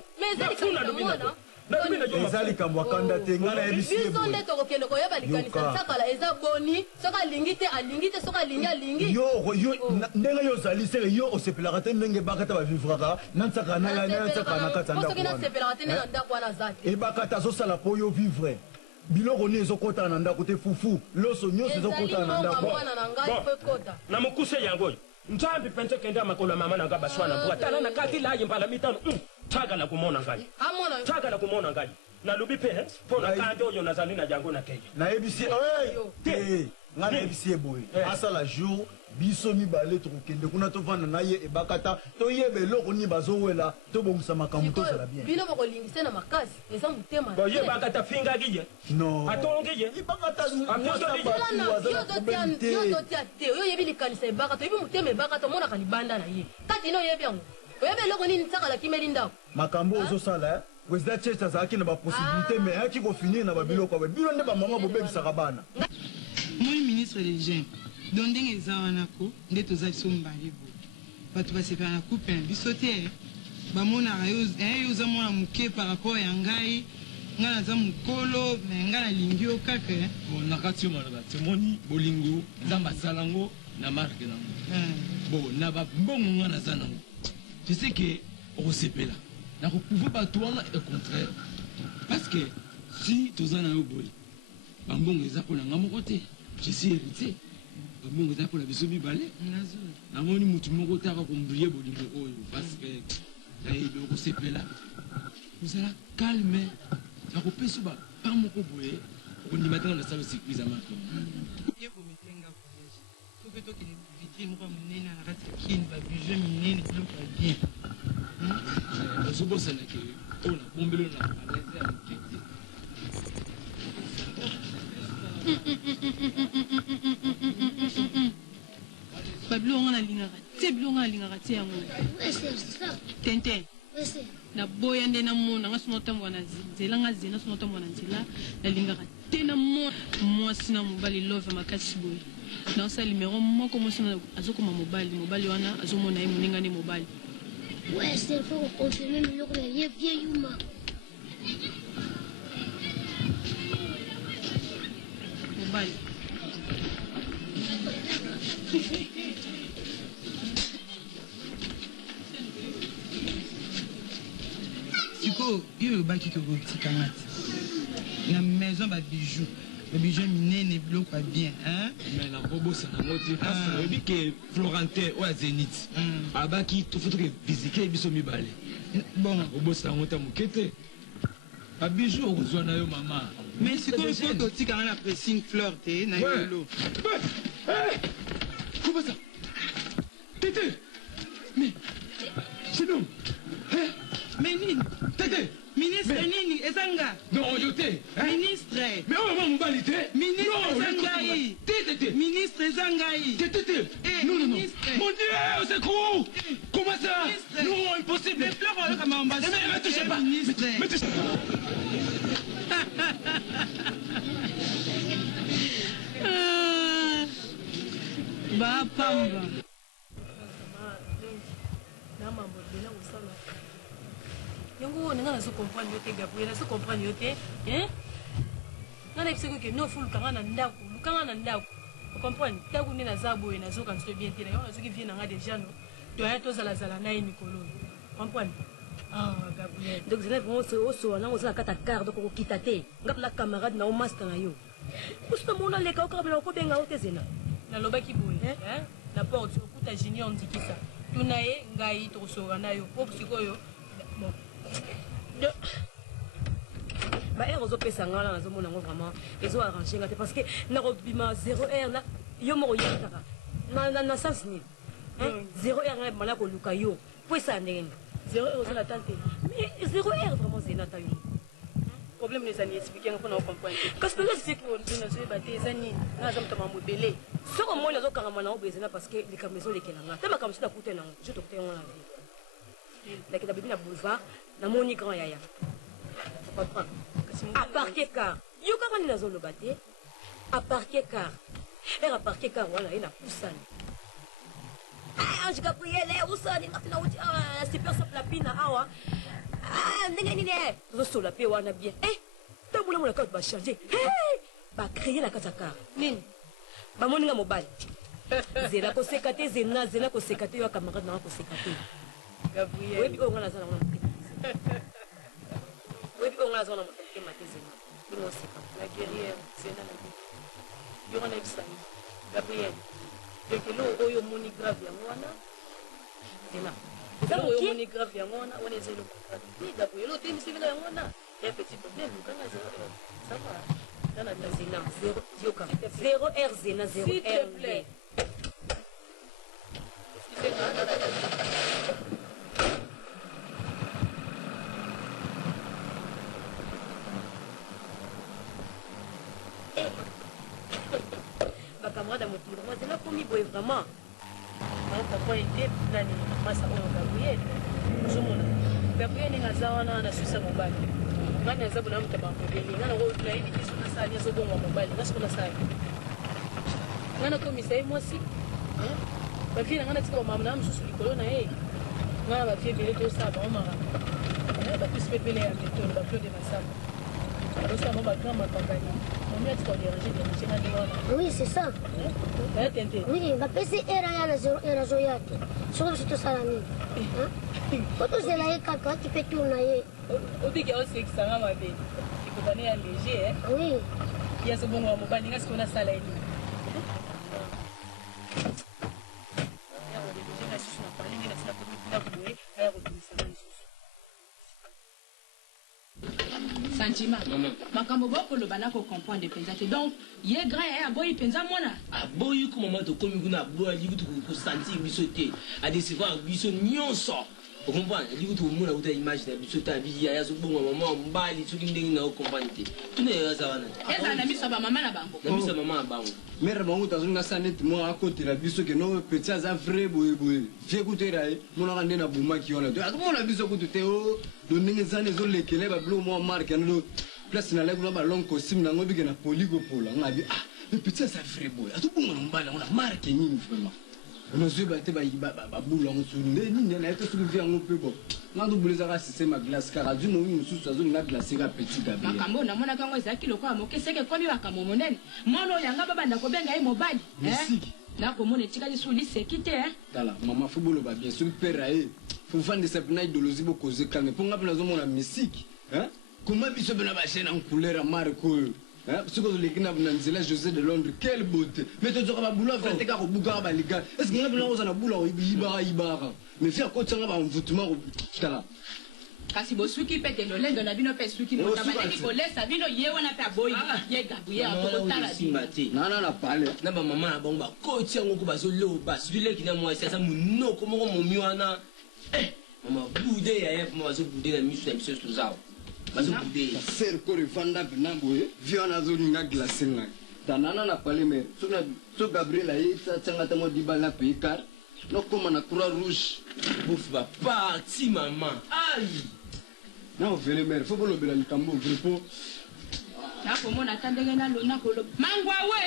ezali kambo akanda te ngai nayebisi ye biso nde tokokende koyeba likanisa nsakala eza boni soki alingi te soki alingi yo ndenge yo ozali sere yo osepelaka te ndenge bakata bavivraka nansaka na kati ya ndako wana ebaka te azosala mpo yo vivre biloko ni ezokotana na ndako te fufu loso nyonso ezokotana na ndako na mokuse yango oyo nzambi pense kende makolo mama na nga baswana mbwa tala na kati layi mbala mitano tagala kumona ngai nalobi mpe mpo na kande oyo nazali na yango na kenya nayebisi ngai nayebisi ye boye asala jour biso mibale tokokende kuna tovanda na ye ebakata toyeba eloko nini bazowela tobongisa makambo tozala bien bino bokolingisa na makasi eza motema ye bakata fingaki ye atongi ye yo dotia te oyo oyebi likanisa ebakata oyebi motema ebakata omonaka libanda na ye kati ino oyebi yango oyebi eloko nini nsakala kimeli ndako makambo ozosala président church azalaki na baposibilité me ayaki kofinir na babiloko abe bino nde bamama bobebisaka bana moi ministre des jeunes don ndenge eza wana ko nde toza biso mibale boye bato basepela na couple na biso te bamonaka yo oza mwana moke par rapport ya ngai naza mokolo me ngai nalingi yo kaka na kati yo malaka tomoni bolingo nzambe asala yango na marke nango bo na bambongo ngai naza nango je sais ke okosepela nakoprouve bato wana e contraire parce que si toza na yo boye bambongo eza mpo na nga moko te je suis héritier bambongo eza mpo na biso mibale namoni motu moko taka kombrie bolingo oyo parce que nayebi okosepela kozala calme nakopesa bapa moko boye okondima ntango nasala surprise ya marke soki tokende vitrine moko ya monene na kati ya kini babijou minene biloko ya bien ozobosanake oyo nakombeli na balete ya moke te babiloko nga nalingaka te biloko nga nalingaka te yango tente naboya nde namona nga sono otamboka na nzela nga zena sono otamboka na nzela nalingaka te namona mwasi na mobali love makasi boye naosala limero moko mwasi azokoma mobali wana azomona ye moninga nde mobali Ouais, c'est faut confirmer le look là, il vieil humain. Bye. Siko, yo baki ko tikangati. Na maison ba bijou. Le bijou minene biloko ba bien, hein? Mais la bobo ça na moti parce que bi que Florentin ou Zénith. Abaki tout faut que visiter biso mibale. Bon, bobo ça ngota mukete. Ba bijou ozwa na yo mama. Mais siko il faut que tikanga na pressing fleur te na yolo. Comment ça? Tété. Mais c'est nous. Hein? Mais Nini, Tété. Ministre Nini, Ezanga. Non, yoté. Ministre. Mais on va m'embalité. Ministre Ezangaï. Tété. Ministre Ezangaï. Tété. Non, non, non. Mon Dieu, au secours. Comment ça? Non, impossible. Les fleurs, on va m'embasser. Mais ne touchez pas. Ministre. Mais touchez Ba pamba. yango ninga nazo comprendre yo te Gabriel nazo comprendre yo te nga na biseko ke no fu lukanga na ndako comprendre ntango nde naza boye nazoka nso bien te nayo nazoki vie nanga déjà no toya tozalazala na ye mikolo comprendre Gabriel donc zela vraiment osowa nango oza na kati ya kar donc okokita te nga mpona camarade na o master na yo kusuka mona leka okabela okobenga o te zena nalobaki boye na porte okuta junior ndikisa tuna ye ngai tokosoka na yo po sikoyo bon ba ere ozopesa nga wana nazomona yango vraiment ezo arrange nga te parce que nakobima 0 heure na yo moko oyekaka na sens nini 0 heure nga ebimana koluka yo po esala ndenge 0 heure oza na tante mais 0 heure vraiment zenata yo problème ne ezani expliqué nga mpona ocomprendre kasi pelo siki nazoyeba te eza nini nga naza moto makambo ebele soko moi nazokangama nango boye ezena parce que likambo ezolekela nga te makambo si nakute nango je tokute yango na vie nakenda bebi na boulevard namoni grand yaya aparke car yo kaka nini nazoloba te aparke car ere aparke car wana ye na pusani ange gabriele usani ngati nauti super saplapina awa ndenge nini tozosola mpe wana bien ntango na kati bachange bacreye na kati ya car nini bamoninga mobali zela koseka te zela koseka te yo camarade nanga koseka te oyebi oyo nga naza nango na motema oyebi oyo nga naza na motema te zela bingoseka la guerrière zela na bi yo wana ebisani Gabriel ekelo oyo omoni grave yango wana zela oyo omoni grave yango wana wana eza eloko Gabriel otemisibela yango wana ya petit problème okanga sava tana na zena 0 r zena 0 r bacamarade ya mokili bango zela komi boye vraiment papa ete nani masa oyo Gabriel ozomona Gabriel ndenge aza wana na suisa mobali ngani aza bona moto bambebeli nga nayebi te soki nasala nyonso obongwa mobali nga soko nasala nga nakomisa ye mwasi bafie na nga natika bamama na mosusu likolo na ye nga na bafie ebele tosala bango makambo bapesi mpe pele ya metolo baplo de masamba alosala bango bagrand mapangani momi atika odérange nga ndenge wana Oui, c'est ça. Oui, bapesi era ya na 0 era zo yake soko biso tosala nini po tozela ye kaka ti mpe tour na ye obiki aosekisanga mabe ekobane ya léger oui ya zobongo ya mobali nga sikoyo nasala ye nini sentiment makambo bokoloba na kocomprendre mpenza te donc ye grand yaya aboyi mpenza mwana aboyi ko mama tokomi kuna aboyi aliki tokosentir biso te adecevoir biso nyonso okomprendre aliki tokomona kuta image na biso te abi yaya azobonga mama mobali soki ndenge na okomprendre te tuna yaya aza wana te ezala na miso ya bamama na bango na miso ya mama na bango mere bango tazonga sa neti moko akotela biso ke no petit aza vrai boyeboye vie kutera ye monaka nde na bomaki wana te akomona biso kutu te o do ndenge ezana ezolekele babilo mwa marke ano place na lekuna balong costume nango bike na polikopola ngabi le petit aza vrai boye atobonga na mobali yango na marke nini vraiment nazwi bate babula ngo su nini na ete soki vi yango mpe bon nga tobulezaka système ya glace kaka azwi momi mosusu azolinga glace ka petit gabe makambo namonaka yango ezalaki lokola moke seke ekomi makambo monene mwana oyo yanga babanda kobenga ye mobali nakomona etikali su liseki te tala mama fo boloba bien soki pere ye fofandisa mpena idéologie bokoze kalme mpo nga mpe nazomona misiki koma biso mpena bachaine en couleur ya marke oyo soki ozoleki na nzela José de Londres quelle beauté mais tozoka babula afela te kaka kobukaka baligane estce nga mpena kozala bula yibaka mais fi akotianga bamvutuma tala kasi bosuki mpe te lolendo na bino mpe suki motabaleki kolesa bino ye wana mpe aboyi ye gabuye atokotala nana na pale na bamama na bango bakoti yango ko bazoloba soki leki na mwasi aza monoko moko momi wana mama bude yaya mpo bazobude na miso ya biso tozawa bazobude ser kore vanda mpena boye vi wana azolinga glace ngai tanana na pale mere so gabriel aye tianga ntango dibal na pays car nokoma na croix rouge bofu baparti mama ai na ovele mere fo bolobela likambo ovele mpo nakomona ata ndenge nakoloba mangwawe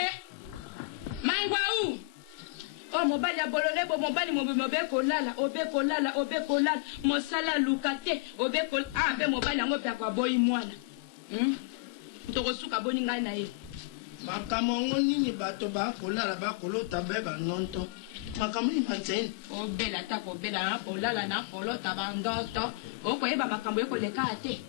mangwau o mobali abolole bo mobali mobimba obekolala mosala luka te mpe mobali yango mpe akwaboyi mwana tokosuka boni ngai na ye makambo yango nini bato bakolala bakolota be banonto makambo nini banzeni obela ata kobela nakolala nakolota bandoto okoyeba makambo ekoleka te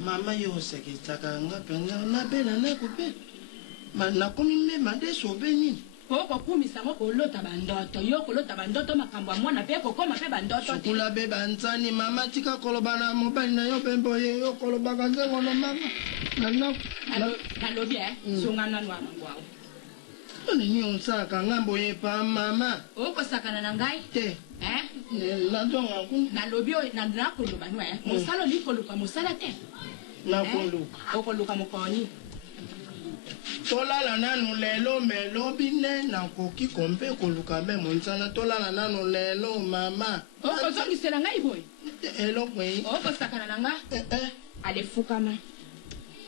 mama yo osekisaka nga mpenza nabela nakobela nakomi mema nde sobe nini okokumisango kolota bandoto yo kolota bandoto makambo ya mwana mpe kokoma mpe bandoto sukula be banzani mama tika koloba na mobali na yo bemboye yo kolobaka nzengo nomaka nalobi songa nanu ya mangwawo nini osalaka ngambo ye pa mama okosakana na ngai te nazonga kuna nalobi oyo nakoloba nwa mosala oli koluka mosala te nakoluka okoluka mokoni tolala nanu lelo me lobi nde nakoki kompe koluka be monsana tolala nanu lelo mama okozongisela ngai boye eloko ei okosakana na nga alefukama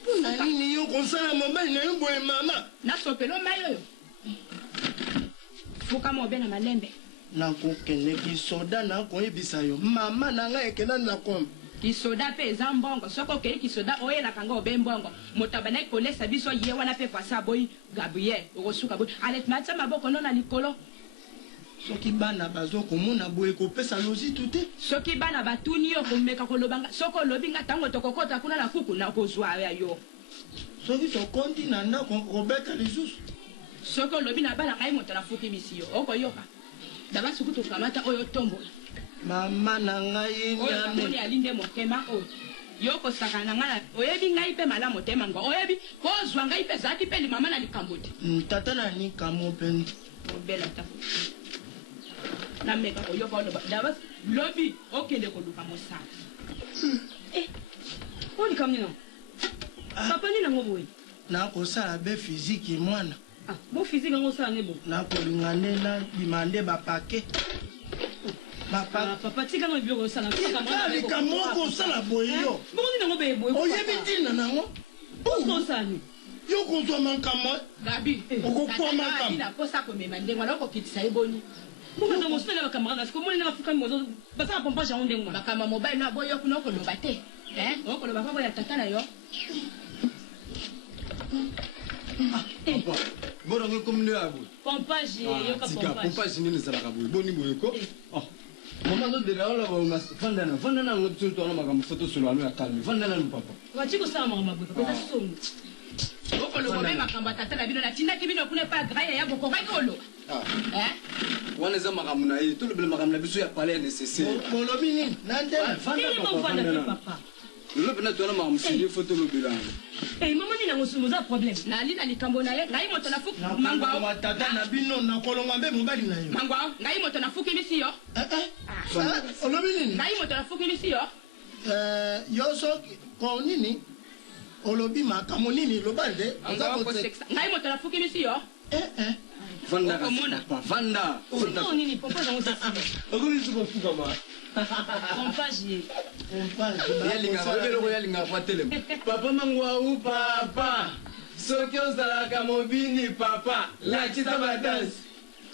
mpona nini yo kosala mobali na yo boye mama nasopela mai oyo fukama obe na malembe nakokende kisoda nakoyebisa yo mama na ngai ekenda nakoma kisoda mpe eza mbongo soki okei kisoda oyelaka nga obe mbongo moto abanaki kolesa biso ye wana mpe pasi aboyi gabriel okosuka boyi aletima maboko no na likolo soki bana bazokomona boye kopesa lozitu te soki bana batuni yo komeka kolobanga soki olobi nga ntango tokokota kuna na kuku nakozwa ya yo soki tokondi na ndako kobeta lisusu soki olobi na bana ngai moto nafuki misi yo okoyoka daba soki tokamata oyo tombola mama na ngai nyame alinde motema oyo yo kosakana na ngai oyebi ngai mpe malamu te mangwa oyebi kozwa ngai mpe ezalaki mpe limama na likambo te tata na likambo mpenza obela ta nameka koyoka oloba daba lobi okende koluka mosala olika mnina papa nini yango boye nakosala be fiziki mwana bo fiziki yango osala ne bo nakolinga nde nabima nde bapake papa tikanga biloko osala likambo okosala boye yo bongo nini yango beye boye oyebi ntina nango ososani yo kozwa makambo gabi okokwa makambo naposa komema ndenge wana okokitisa ye boni bokanga mosala na bakamarade siko moni ndenge afukami mozo basala pompage yango ndenge wana makambo mobali no aboyi yo kuna okoloba te okoloba mpa boya tata na yo bonango ekomi nde ya boye pompage yoka pompage nini ezalaka boye boni boye ko mama azodela oloba vanda nango biso twana makambo fo tosoloano ya kalme vanda nanu papa wati kosala makambo boye papa eza songi okoloba mpe makambo ya tata na bino natindaki bino kuna epa graya ya bokokaki oloba wana eza makambo na ye tolobela makambo na biso ya pale ya nécessaire kolobi nini lelo mpena twana makambo serie fo tolobelanga mama nini yango sumo oza problème nali na likambo na ye ngai moto nafuki mangwao tata na bino nakolonga mpe mobali na yo mangwao ngai moto nafuki misi yo olobi nini ngai moto nafuki misi yo yo soki ko nini olobi makambo nini loba nde ngai moto nafuki misi yo vanda nini pompage yango okomisukofukama pompage yalingaka kwa telema papa mangwau papa soki ozalaka mobini papa lakisa badansi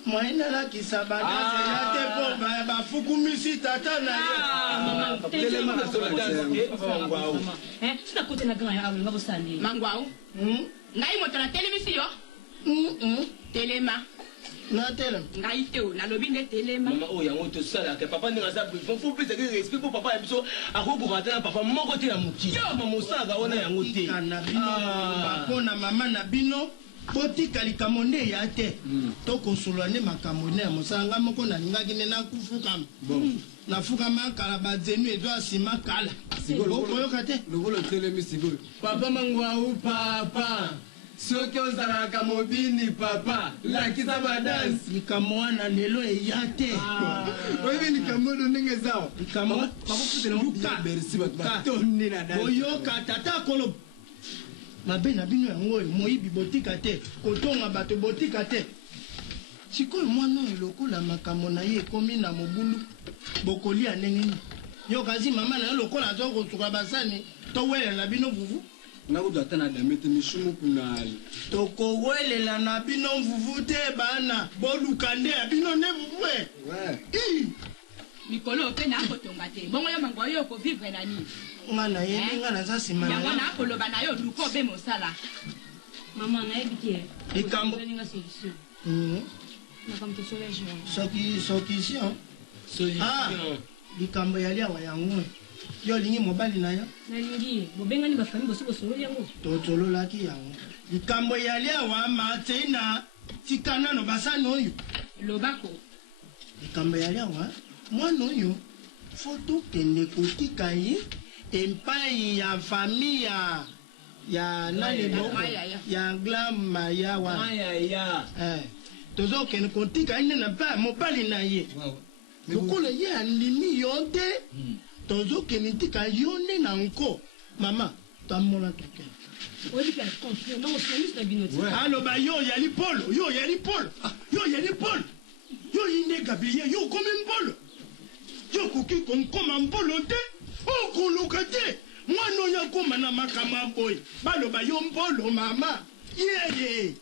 Moina la kisabada c'est te pour ba fukumisi tata na yo. Telema na sola mangwao. Sina kote na grand ya ngabo sani. Mangwao. Ngai moto na television. Telema. Na telema. Ngai teo na lobi ne telema. Mama o yango to sala ke papa ninga za faut plus que respect pour papa biso akoko rata papa moko te na muki. Mama mosaga ona yango te. Kana bino papa na mama na bino. Botika likamonde ya te. Toko solane makamone ya mosanga moko na lingaki ne na kufukama. Na fukama kala bazenu ezo asima kala. Sigolo koyoka te. Lokolo telemi sigolo. Papa mangwao papa. Soki ozalaka mobini papa. Lakisa badansi. Likamwana lelo eya te. Oyebi likamono ndenge zao. Likamwana bakufutela luka berisi batone na dansi. Boyoka tata kolo. Mabe na bino yango moyibi botika te kotonga bato botika te sikoyo mwana lokola makambo na ye ekomi na mobulu bokolia ndenge nini yo kasi mama na yo lokola aza kosuka basani towelela bino vuvu nakudu ata na dame te mishumu kunali tokowelela na bino vuvu te bana boluka nde ya bino nde vuvu mikolo pe na kotonga te bongo ya mangwa yo ko vivre na nini ngana ye ngana za sima na yango na koloba na yo luko be mosala mama na ebite ikambo ninga solution na comme te solution ikambo yali awa yango yo lingi mobali na yo nalingi bobengani bafami bosiko solo yango totololaki yango ikambo yali awa matena tikana no basani oyo lobako ikambo yali awa mwana oyo foto kende kotika ye epai ya famille ya nani bo ya glama ya wa tozokende kotika ine na pa mobali na ye lokola ye andimi yo te tozokende tika yo nde na nko mama tamona toke aloba yo yali polo yo yali polo yo yinde gabriel yo komi mpolo yo koki konkoma mpolo te okoluka te mwana oyo akoma na makambo aboye baloba yo mpolo mama yeye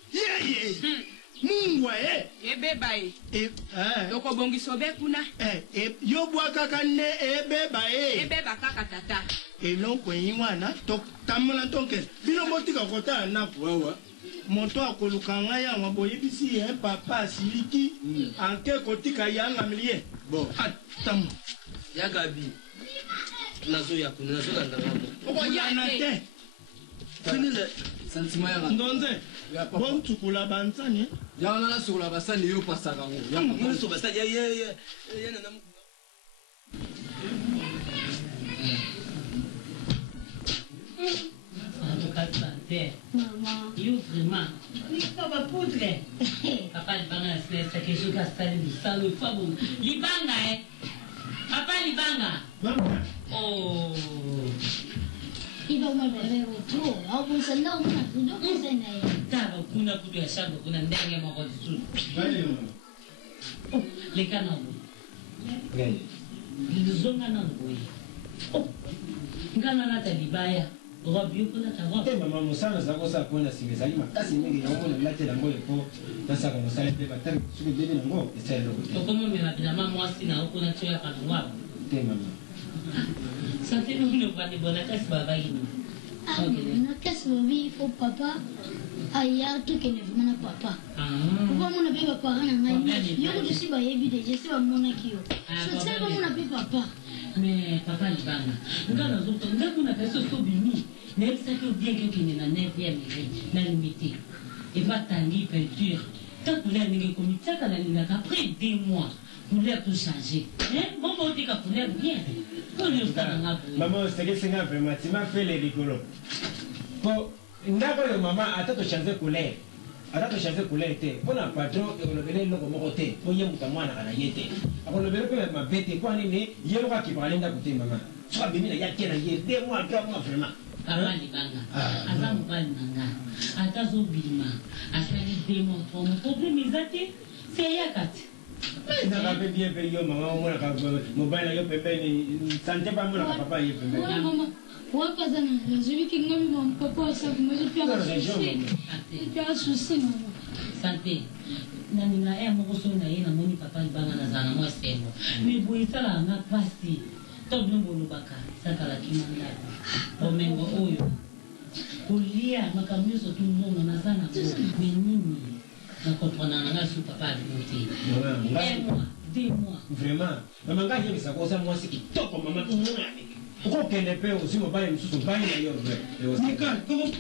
mungwa ebeba tokobongisa obe kuna yo bwakaka nde ebeba ebeba kaka tata eloko eyi wana totambola tokende bino botika kotala napo moto akoluka ngai awa boyebisi ye papa asiliki anke kotika yangamili ye atamu yagabi nazoya kuna nazolanda ngambo okoyana te finile santima yaka ndonze bontukula bansani yaka ngana sukula basani yo pasaka ngo ngana sukula basani ye na Maman, you vraiment. Il faut pas poudre. Papa, Libanga, c'est quelque chose qui a stallé du salaud. Pas bon. Libanga, Papa, Libanga. Oh. Il va me lever autour. Ah, vous êtes là, vous êtes là. Tava, kuna kutu ya shamba, kuna ndenge ya mako zisu. Oh, les canons. Gani. Lizonga na ngoi. Oh, ngana na talibaya. mama mosala za kosa mpona singa ezali makasi mingi yango nalatela yango lepo nasaka mosala mpe batali soki ebele nango esala eloko te okomomela bilama mwasi na okona tioyaka nongwabo te mama sante nonobandebona kasi babakini nakasi babi ifo papa aya tokende vraimen na papa obamona mpe bapara na ngai yo kutu si bayebi deja si bamonaki yo sotali bamona mpe papa mais papa libanga nga nazoto ngakuna kasi osobimi nayebisaki obienki okende na 9e na limité evatangi peinture ta couleur ndenge ekomi tiaka nalingaka après 2 mois couleur to changer bongo otika couleur bien oyosananga mama osekesinga vraiment tima fele likolo po ndako oyo mama ata tochange couleur ata tochange couleur te mpona patron ekolobele eloko moko te po ye moto amwanaka na ye te akolobele mpe mabe te mpo anini ye moko akipaka le ndako te mama soki abimi na ye ake na ye 2 mois 3 mois vraiment papa libanga aza mobali na nga ata azobima asali 2 mois 3 mois problème eza te se eyaka te naka mpe bien mpe yo mama omonaka mobali na yo pembeni sante mpe amonaka papa ye pembeni wakaza na réseau qui ngami mon papa ça vous me fait un souci maman santé naninga moko so na ye namoni papa libanga naza na mwa sembo me boye esalanga mpasi to bilongo olobaka esakalaki mandako bomengo oyo kolia makambo nyonso tunzongo naza na bo me nini nakomprendre nanga su papa alimo te 2 mois vraiment mama ngai yebisa koza mwasi kitoko mama okokende mpe osi mobali mosusu mbai na yo Nicole, comment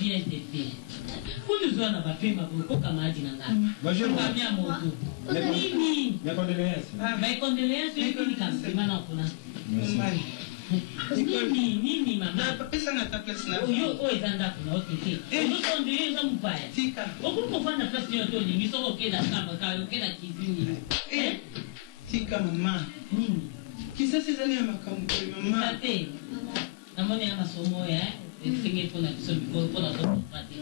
bien bébé kunizwa na bapemba kokama aji na ngai kamia moto nini makondoléance ekini kamsema na kuna nini mama pesanga ta place na oyo eza ndako na okeke ozotonde yo eza mopaya okomofanda place yo tolingi soko okenda kamba kayo okenda kizini tika mama nini kisasi ezali ya makambo mama te namoni ya masomo ya esenge mpona biso mpona topate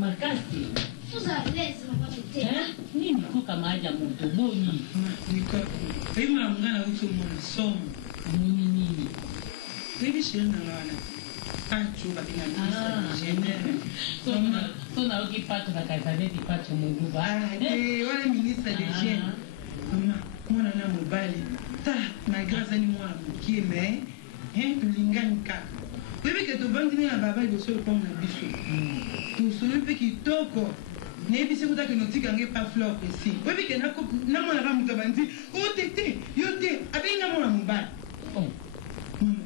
makasi nini kokama aja moto boni oyima nga na uti omona somo nini nini oyebi sheri nanga wana pacho babengana so naoki pacho bakaisa neti pacho moduba wana ministre de gene mama mwana na mobali ta malgré azali mwana mokie me tolingani kaka oyebi ke tovandini na baba liboso lopango na biso tosoli mpe kitoko nayebi se kutake notikange pa fleur esi oyebi ke namonaka moto bandi otete yo te abenga mwana mobali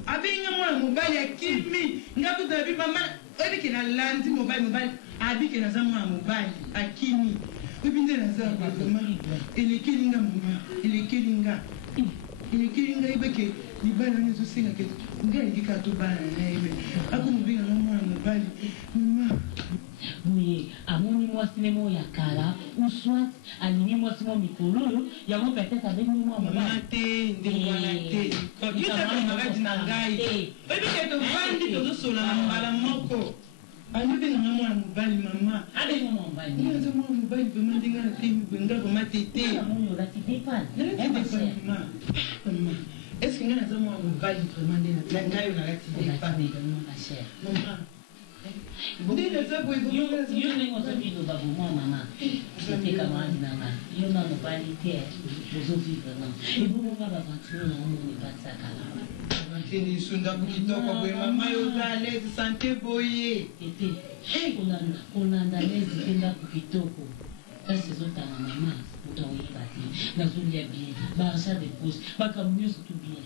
abenga mwana mobali akimi nga kuta yabi mama oyebi ke nalandi mobali abi ke naza mwana mobali akimi oyebi nde naza bakoma elekelinga mama elekelinga yebeke libala nani ezosenga ke ngai alingika tobala na yebe akomobenga nga mwana mobali mama boye amoni mwasi ne mo ya kala uswat alingi mwasi mo mikolo oyo yango peut-être abengi mwa mama te ndengwana te yotakamagadi na ngai oyebi ke tovandi tozosola na mbala moko alobi nanga mwana mobali mama aza mwana mobali vraimen ndenge natebwenga vraimen tete mama estce ngai naza mwana mobali vraimen nde ngai oyo nalati mama yo ndenge ozobiloba bomwa mama otekamadi na ngai yo na mobali te ozovivre na ebobonga baventure na omoni batisakala aventure lisunda kitoko boye mama yo oza alese sante boye ete kolanda lezi te ndako kitoko kasi ezotanga mama moto aoyeba te nazolia bien baargent de poche makambo nyonso tu bien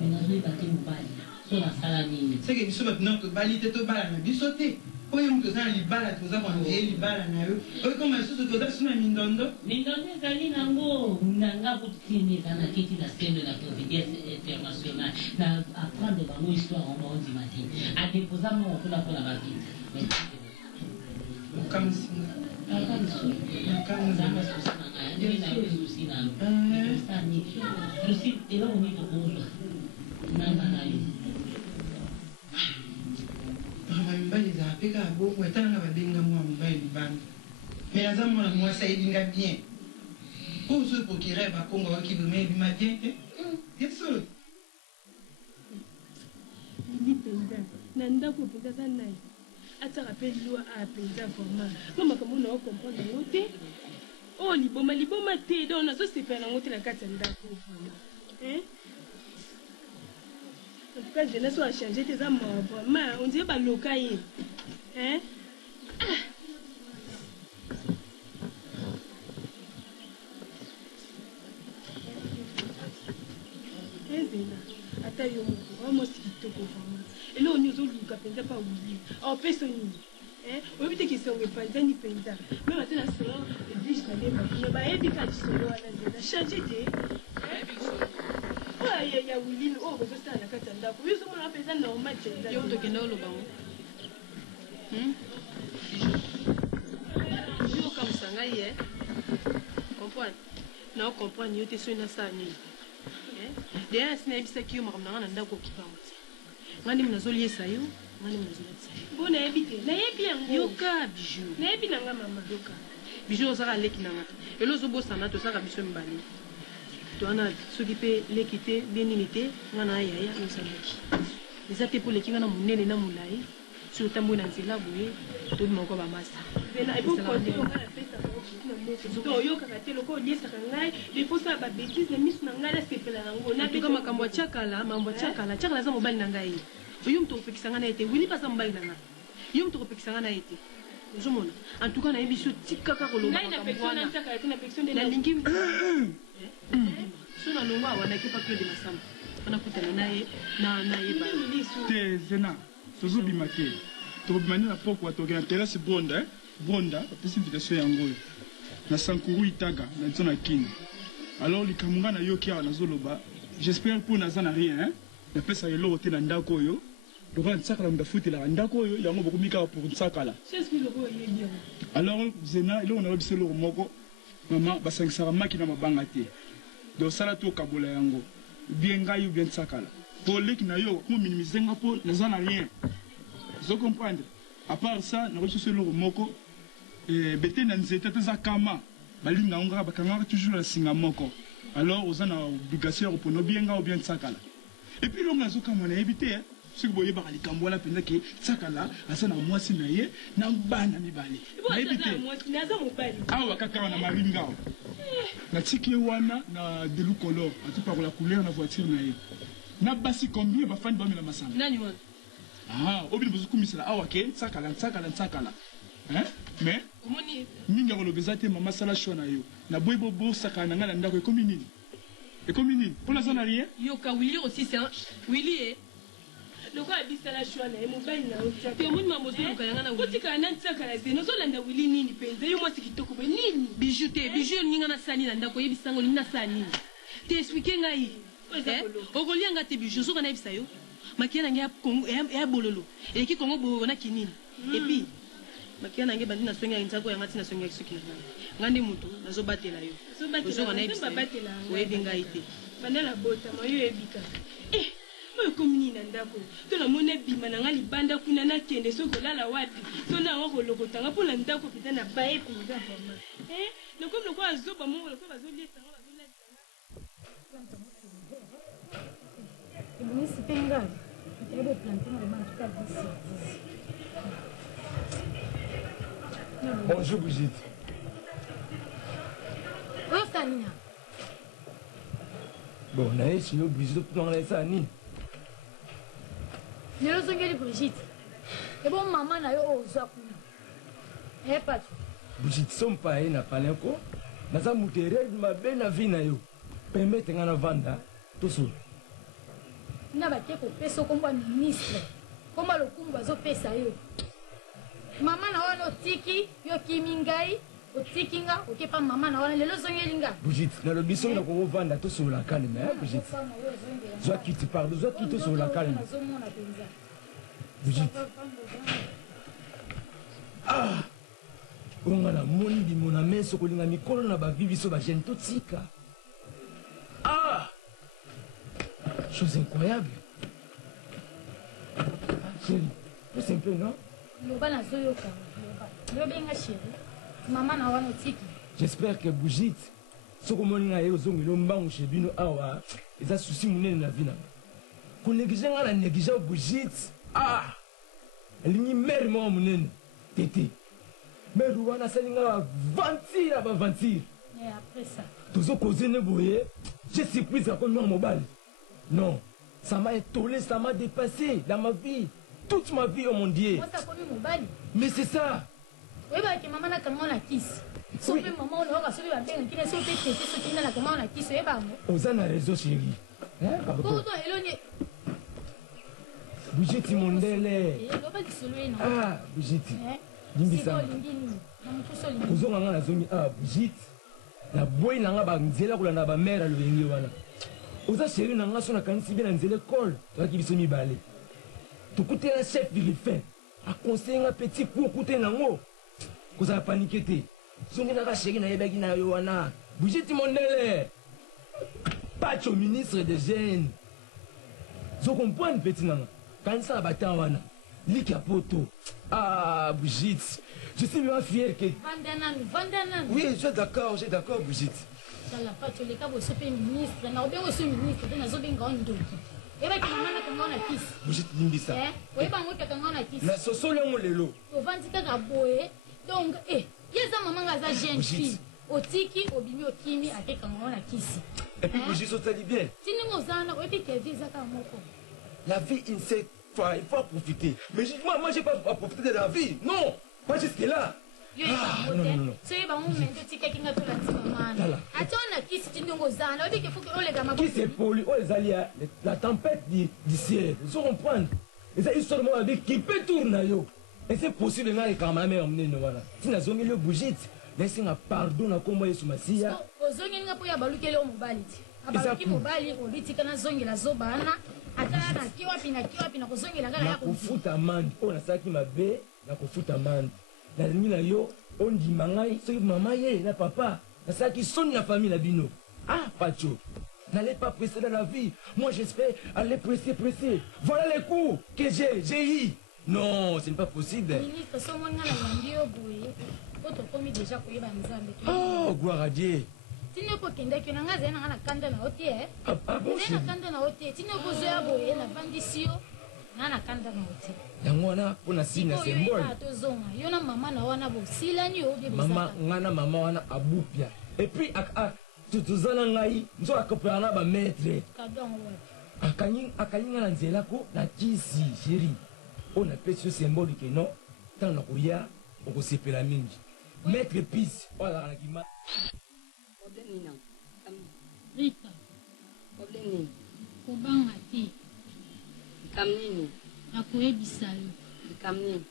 me nazoyeba te mobali so nasala nini seke biso bato nao tobali te tobala na biso te oyo moto oza na libala toza kwandeye libala na yo oyekoma lisusu toza biso na mindondo ezali nango nanga kutini eza na keti na sendo na providence international na apprendre bango histoire ongo ondima te adeposa mongo kuna mpona bavite okamusinga eloko nini tokozwa nanga na yo mama mibali ezala mpe kaka bongo etalanga babenga mwana mobali libanda me naza mwana mwasi ayelinga bien oyo so procureur bakongo aoki bome ebima bien te yeso lili mpenza na ndako mpenza aza nai atiaka mpe lwa apenza vraimen ngo makambo na okomprendre yango te oyo liboma te donc nazosepela nango te na kati ya ndako vraimen en tout cas jeunesse oyo achange te eza mawa vraimen on dirait baloka ye ezela ata yo moko amosi kitoko vraimen eloko nini ozoluka mpenza mpa wili aopesa nini oyebi te kisongo epanzani mpenza meme ate na salon edige na nde bakuna bayebi ka lisolo wana nzela change te oyo ya wilini oyo kozosala na kati ya ndako yo ozomona mpenza normal mpenza yo tokende oloba ngo jo okamusa ngai ye comprendre na ocomprendre yo te soki nasala nini deya asi nayebisaki yo makambo nanga na ndako okipango te nga ndimi nazoliesa yo nga ndimi nazoliesa yo mpo nayebi te nayebi yango yoka bijou nayebi nanga mama yoka bijou ozaka leki nanga elo ozobosana tosaka biso mibale towana soki mpe leki te bie nini te nga na yaya ozalaki eza te mpo leki nga na monene na molai si otamboyi na nzela boye tobima oko bamasa oyokaka te loko oliesaka ngai leposa babétise na miso na ngai nasepela yango natuka makambo ya tiakala makambo ya tiakala aza mobali na ngai yo moto okopekisa ngai na ye te wili mpasa mobali na ngai yo moto okopekisa ngai na ye te ozomona en tout cas nayebi so tikaka koloba nalingi so nalongo awa nakepa claude masamba anakutana naye nayeba te zena tozobima te tokobima nde na pokwa tokena terase bronda apesi invitation yango oyo na sankuru itaga na nzo na kini alors likambo ngai nayoki awa nazoloba j'espère mpo naza na rien napesaka eloko te na ndako oyo lokola ntsakala moto afutelaka ndako oyo yango bokomi kaka pour ntsakala alors zena eloko nayobi biso eloko moko mama basangisaka maki na mabanga te donc osala to okabola yango bien ngai ou bien ntsakala mpo leki na yo mo minimize nga mpo naza na rien ozo comprendre à part ça nakoki soso eloko moko bete na nzete te eza kama balinga ngo kaka bakangaka toujours na singa moko alors oza na obligation ya kopona bien nga ou bien ntsakala epuis elongo nazokama nayebi te soki boyebaka likambo wana mpenza ke ntsakala aza na mwasi na ye na bana mibale nayebi te awa kaka awa na maringa awa natiki ye wana na delu color atipakola couleur na voiture na ye na basi combien bafani bamela masanga obili bozokumisela awa ke ntsakala mais mingi akoloba eza te mama asala shwa na yo na boyi bobosaka na ngai na ndako ekomi nini mpo naza na rien yoka wili aussi wili lokola bisala shwa na ye mobali na otiaka omoni mamozoluka yanga na kotikala na ntiakala te nozolanda wili nini mpenza yo mwasi kitoko boye nini biju te biju ninga nasali na ndako oyebisango nini nasala nini te explike ngai okolianga te biju soka nayebisa yo makia nange ya bololo eleki kongo bonaki nini epuis makia nange bandi nasongaki nzako yanga ti nasongaki soki na ngai nga nde moto nazobatela yo ozoka nayebisa oyebi ngai te bandala botama yo oyebika oyo ekomi nini na ndako to namoni ebima na nga libanda kuna nakende soki olala wapi so nanga kolokotanga mpo na ndako mpenza na baye mpenza vrama lokomi lokola azoba mongo lokola bazoliesanga bazolatanga ebongisi mpe ngai atayebe plante na lebana tuka 10. Bonjour Brigitte. Rosalina. Bon, naye sinon Brigitte oputanga esa nini? Lelo ozongeli Brigitte. Ebo mama na yo oyo ozwa kuna. Pacho. Brigitte sompa ye na palenko. Naza moto eredi mabe na vi na yo. Permete nga na vanda tosolo. Na batie kopesa okombo ya ministre. Komba lokumbu azopesa yo. Mama na wana otiki yo kimi ngai otiki nga okepa mama na wana lelo ozongeli nga. Brigitte nalobi soki nakovanda tosolola kalme Brigitte. Zwa kiti pardon zwa kiti tosolola kalme. Brigitte. Onga namoni bimona meso kolinga mikolo na bavi biso bagene totika. Chose incroyable. Chérie, c'est un peu non? J'espère que Brigitte, ce que mon a eu chez Bino Awa, et ça souci mon na vie. Qu'on néglige la néglige Brigitte. Elle n'y mère moi mon tété. Mais Rouana Salinga ventir à ventir. Et après ça. Tous aux causés ne voyez, je suis prise à comme mobile. Non, ça m'a étonné, ça m'a dépassé dans ma vie. Toute ma vie, oh mon Dieu. Mais c'est ça. Oui, bah, que maman n'a qu'à mon acquis. Sauf que maman, on aura celui qui a bien, qui n'a sauté, qui n'a qu'à mon acquis, c'est pas moi. Vous en avez raison, chérie. Hein, pardon. Brigitte, mon délai. Ah, Brigitte. Limbisa. Vous en avez la zone. Ah, Brigitte. La boy n'a pas nzela kula na ba mère le yengi wana. Oza chérie n'a pas son akanisi bien nzela école. Toi qui biso mi balé. Tu coûtes un chef de l'effet. A conseiller un petit coup coûter nango. Cause a paniqué té. Songi na chérie na yebeki na yo wana. Brigitte mon délai. Pas au ministre des jeunes. Zo comprendre petit nanga. Quand ça bata wana. Lika poto. Ah, Brigitte. Je suis vraiment fier que... Vandanan. Oui, je suis d'accord, Brigitte. Dans la part, tu es le cas, vous êtes ministre. Nous avons aussi ministre, nous avons une grande doute. eba ke mama na kanga na kisi Brigitte limbisa oyeba ngo ke kanga na kisi na sosolo ngo lelo ovandi kaka boye donc yeza mama nga za jeune fille otiki obimi okimi ake kanga na kisi et puis Brigitte ça dit bien tiningo zana oyebi ke vie zaka moko la vie une seule fois il faut profiter mais moi j'ai pas à profiter de la vie non pas jusque là non soyeba ngo mende otikaki nga tola ntima mana ati ona kisi tiningo zana oyebi ke fuki olega maboko qui c'est poli oh ezali la tempête du ciel vous comprendre et ça histoire moi avec qui peut tourner yo et c'est possible nga quand même emmener no wana tina zongi le Brigitte laisse nga pardon na kombo yesu masiya ozongi nga po ya balukeli o mobali ti abaluki mobali olitika na zongela zobana atala na kiwapi na kozongela kala ya kofuta amande oyo nasalaki mabe na kofuta amande nalingi na yo ondima ngai soki mama ye na papa nasalaki soni na famille na bino Pacho n'allez pas presser dans la vie moi j'espère aller presser voilà les coups que j'ai eu non ce n'est pas possible ministre somo nga na yambi yo boye otokomi déjà koyeba nzambe oh gloire à Dieu tino kokendaki na nga zali na nga na kanda na yo te zali na kanda na yo te tino kozoya boye na vandisi yo nga na kanda na yo te yango wana mpona sina symbole tozonga yo na mama na wana bosilani yo bie mama nga na mama wana abupia et puis toza na ngai nzo akopelaka na bamaître akanyi nga na nzela ko na kisi sheri oyo napesi yo symbole ke no ntango na koya okosepela mingi maître pise oyo azalaka na kima Rita. Problème nini? Kobanga te. Likam nini? Nakoyebisa yo. Likam nini?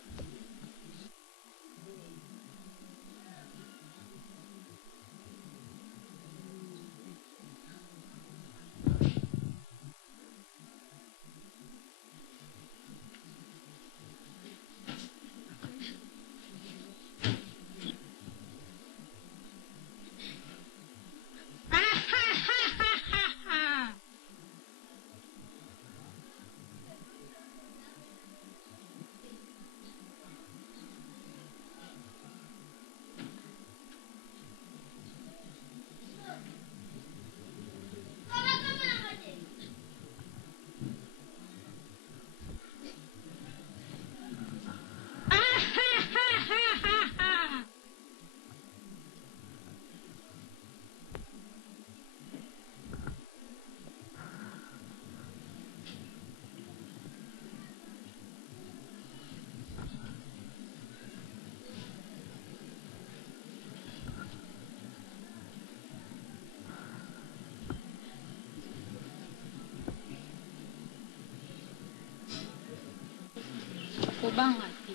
Kobanga te.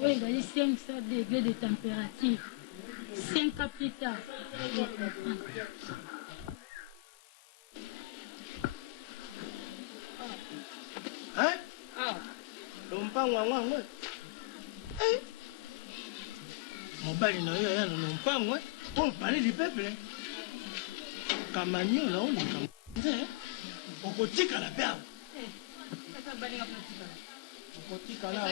Oui, il y a 500 degrés de température. 5 ans plus tard, je comprends. Hein? Lompango wangu. Mobali na yo ya lompango. Pour parler du peuple. Kamanyo là on est. Okotika la perte. Okotika la.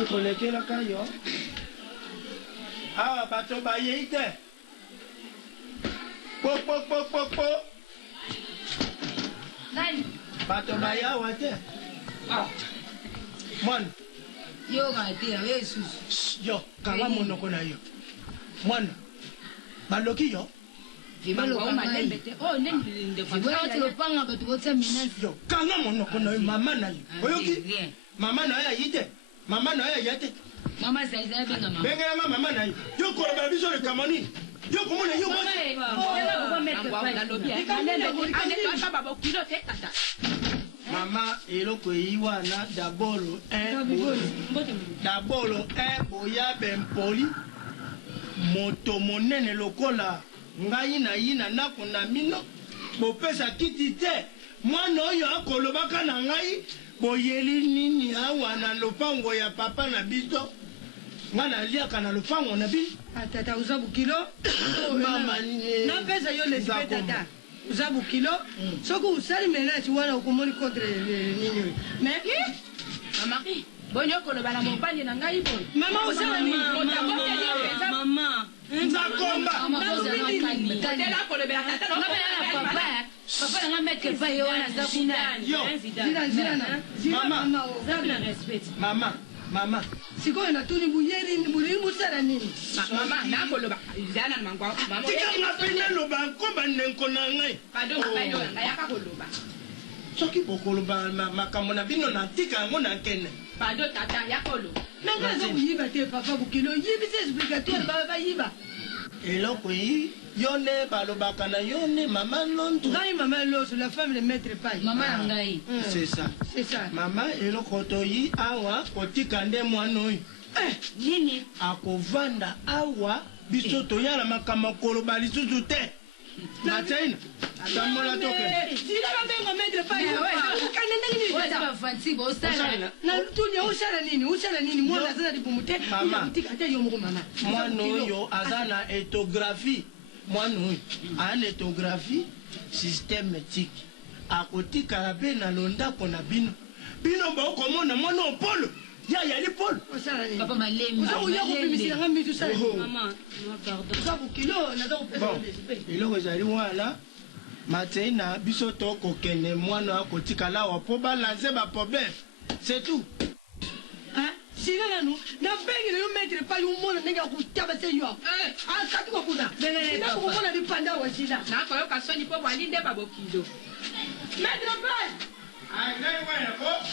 Okolekela kayo. Ah, bato baye ite. Po. Nani? Bato baya wate. Mwana. Yo gati ya Yesus. Yo, kanga monoko na yo. Mwana. Baloki yo. Baloka malembe te. Oh, nende kwa. Boya te lopanga bato bote minel. Yo, kanga monoko na yo mama na yo. Oyoki? Mama na yo yite. Mama na yo yate. Mama zaiza benga mama. Benga mama na yo. Yo ko ba biso le kamani. Yo ko mona yo mona. Mama eloko iwana dabolo boya bempoli moto monene lokola ngai na yina nako na mino bopesa kiti te mwana oyo akolobaka na ngai boyeli nini awa na lopango ya papa na biso nga naliaka na lopango na biso tata uza bukilo mama napesa yo lesipe tata uza bukilo soki usali menati wana okomoni contre nini mais mama boni okoloba na mobali na ngai boy mama osala nini mama nzakomba tela kolobela tata papa nanga maître pa ye wana aza kuna mama sikoyo natuni buyeri bulingi busala nini mama nakoloba zana na mangwa mama tikanga pena loba nkomba nenko na ngai pardon papa yo yaka koloba soki bokoloba makambo na bino na tika yango na nkene pardon tata yakoloba nanga aza koyiba te papa bokilo oyibisa explicatoire bayiba eloko yi yo nde balobaka na yo nde mama lonto ngai mama loso la femme de maître pai mama na ngai c'est ça mama eloko toyi awa kotika nde mwana oyo nini akovanda awa biso toyala makambo koloba lisusu te mataina tambola toke osala nini mwana aza na libumu te ate yo moko mama mwana oyo aza na etographie mwana oyo aya na etographie systématique akotikala mpe na londako na bino baokomona mwana opolo ya yali polo papa malemi oya kopimisiranga mitu sala eloko ezali wana matei na biso tokokende mwana akotikala awa mpo balanse baproblème c'est tout sina nanu nabengile yo maître pa yo mona ndenge akutaba se yo akatuka kuna sina kukomona lipanda wa sina nakoyoka soni mpo bwali nde babokido maître pa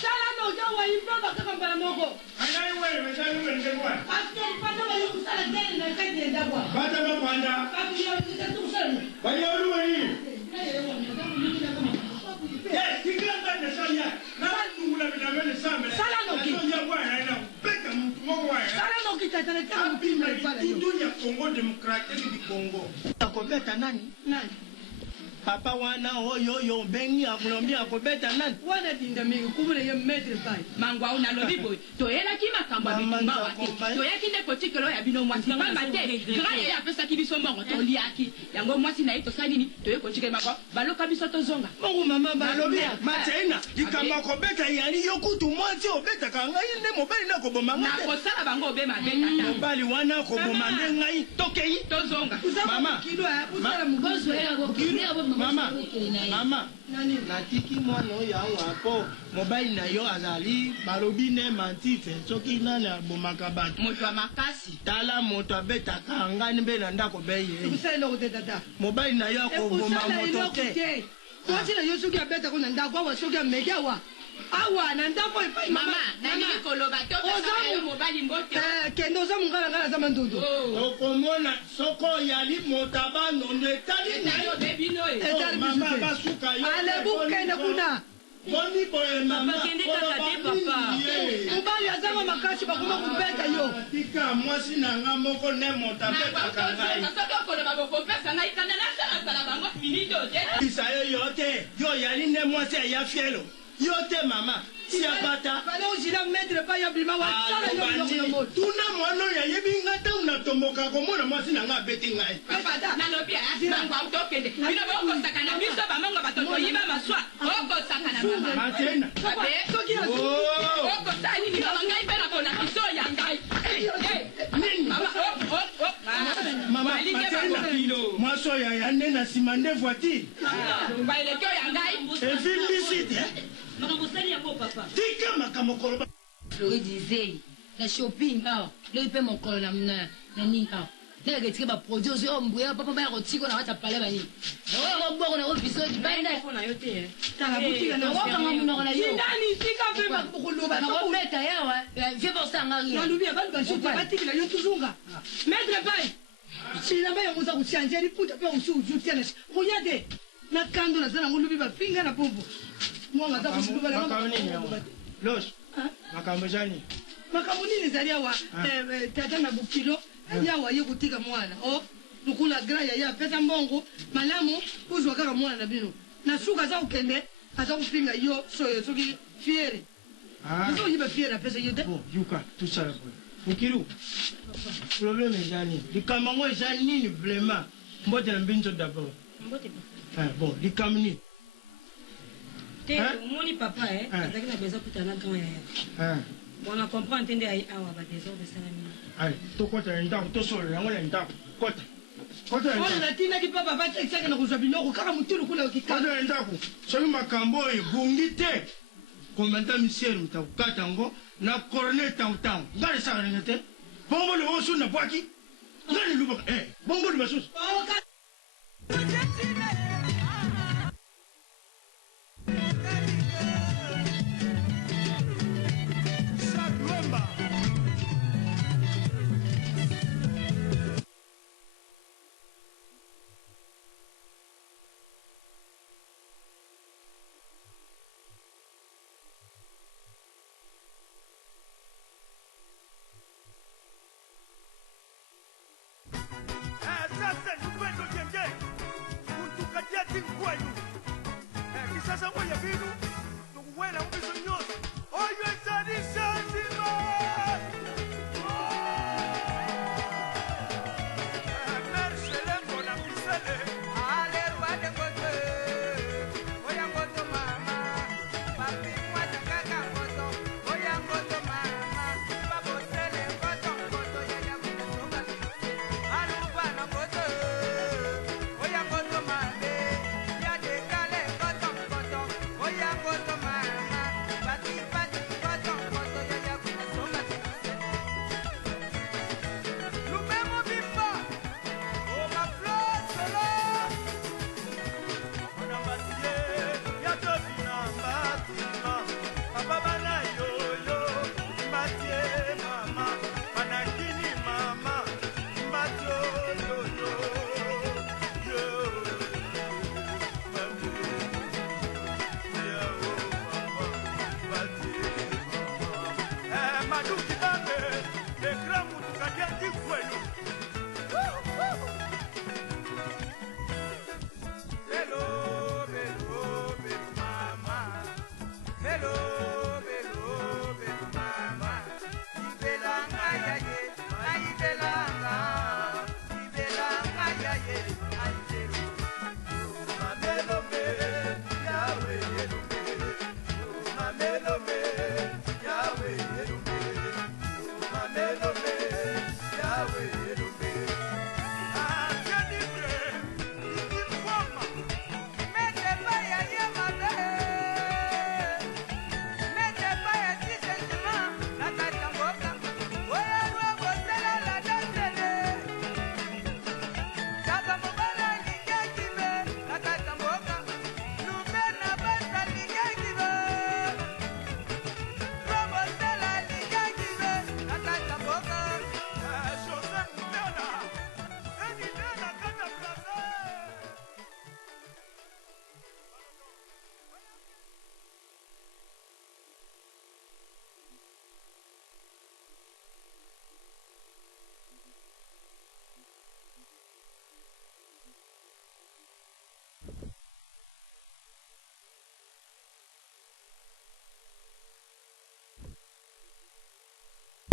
sala no ja wa imba bakaka mbala moko asko mpanda wa yo kusala tele na kati ya ndabwa bata mapanda kabu ya kusala banyaru wani yes tikanga na soya na ndungula binamene sambe sala no ki soya bwana ina beka mtu mwa sala no ki tata na mpima ipala yo dunia Congo Democratique du Congo akobeta nani papa wana oyo bengi amulombi akobeta nani wana dinda mingi kubule ye maître pai mangwa unalobi boy toyelaki makambo ya bitumba wate toyaki nde kotikelo ya bino mwasi pamba te grande ye apesaki biso mbongo toliaki yango mwasi na ye tosali nini toye kotikela makwa baloka biso tozonga bongo mama balobi mateina likambo akobeta yali yo kutu mwasi obetaka ngai nde mobali na koboma ngai nakosala bango obe mabe tata mobali wana akoboma nde ngai tokei tozonga mama mama natiki mwana oyo awa mpo mobali na yo azali balobi ne mantife soki nani abomaka bato moto ya makasi tala moto abetaka ngani mpe na ndako beye mobali na yo akoboma moto te mwasi na yo soki abetako na ndako awa soki ameki awa awa na ndako epai mama nalingi koloba toyo mobali mbote kende oza mongala ngala aza mandondo okomona soko oyali moto abanondo etali mama basuka yo alebukende kuna boni boye mama mobali azanga makasi bakoma kubeta yo tika mwasi na nga moko ne moto abetaka ngai isa yo te yo oyali ne mwasi eya fielo yo te mama siabata tuna mwana oyo ayebi nga ntango natomboka komona mwasi na nga abeti ngai matena mwasi oyo aya nde na nsima nde voitire evimbisite tika makambo koloba Floride na shopping awa loyi mpe mokolo na nini awa ndenge tike baproduit ozwi oyo mbuya papa baya kotika na kati ya pale banini oyo boko na opisodi baendaokanga munoko na yoobeta yawa vie bosanga batikila yo tuzunga maître pai silamba yango oza kosianze liputa mpe osi ozutia na koyade na kando naza nango lobi bapinga na pombo mwanga aza los makambo ezali makambo nini ezali awa tata na bokilo yawa ye kotika mwana lukula gra yaya apesa mbongo malamu kozwa kaka mwana na bino na suka aza kokende aza kopinga yo soyo soki fiere aza koyiba fiere apesa yo te yuka tosala boye mokilu problème eza nini likambo yango eza nini vraiment mbote na mbinzo d'abord bon likambo nini te omoni papa azalaki na besoin kutana grand yaya On a compris entendre awa ba désordre de salami. Allez, to kota ndako to solo yango ya ndako. Kota. Kota ndako. On a tina ki papa ba tsaka na kuzabi no kaka mutulu kula ukika. Kota ndako. Soki makambo ebungi te. Komanda Michel mutakukata ngo na colonel Tantan. Ngale sala ngete. Bongo le wosu na bwaki. Ngale luba bongo le basus. Kisasa moja vinu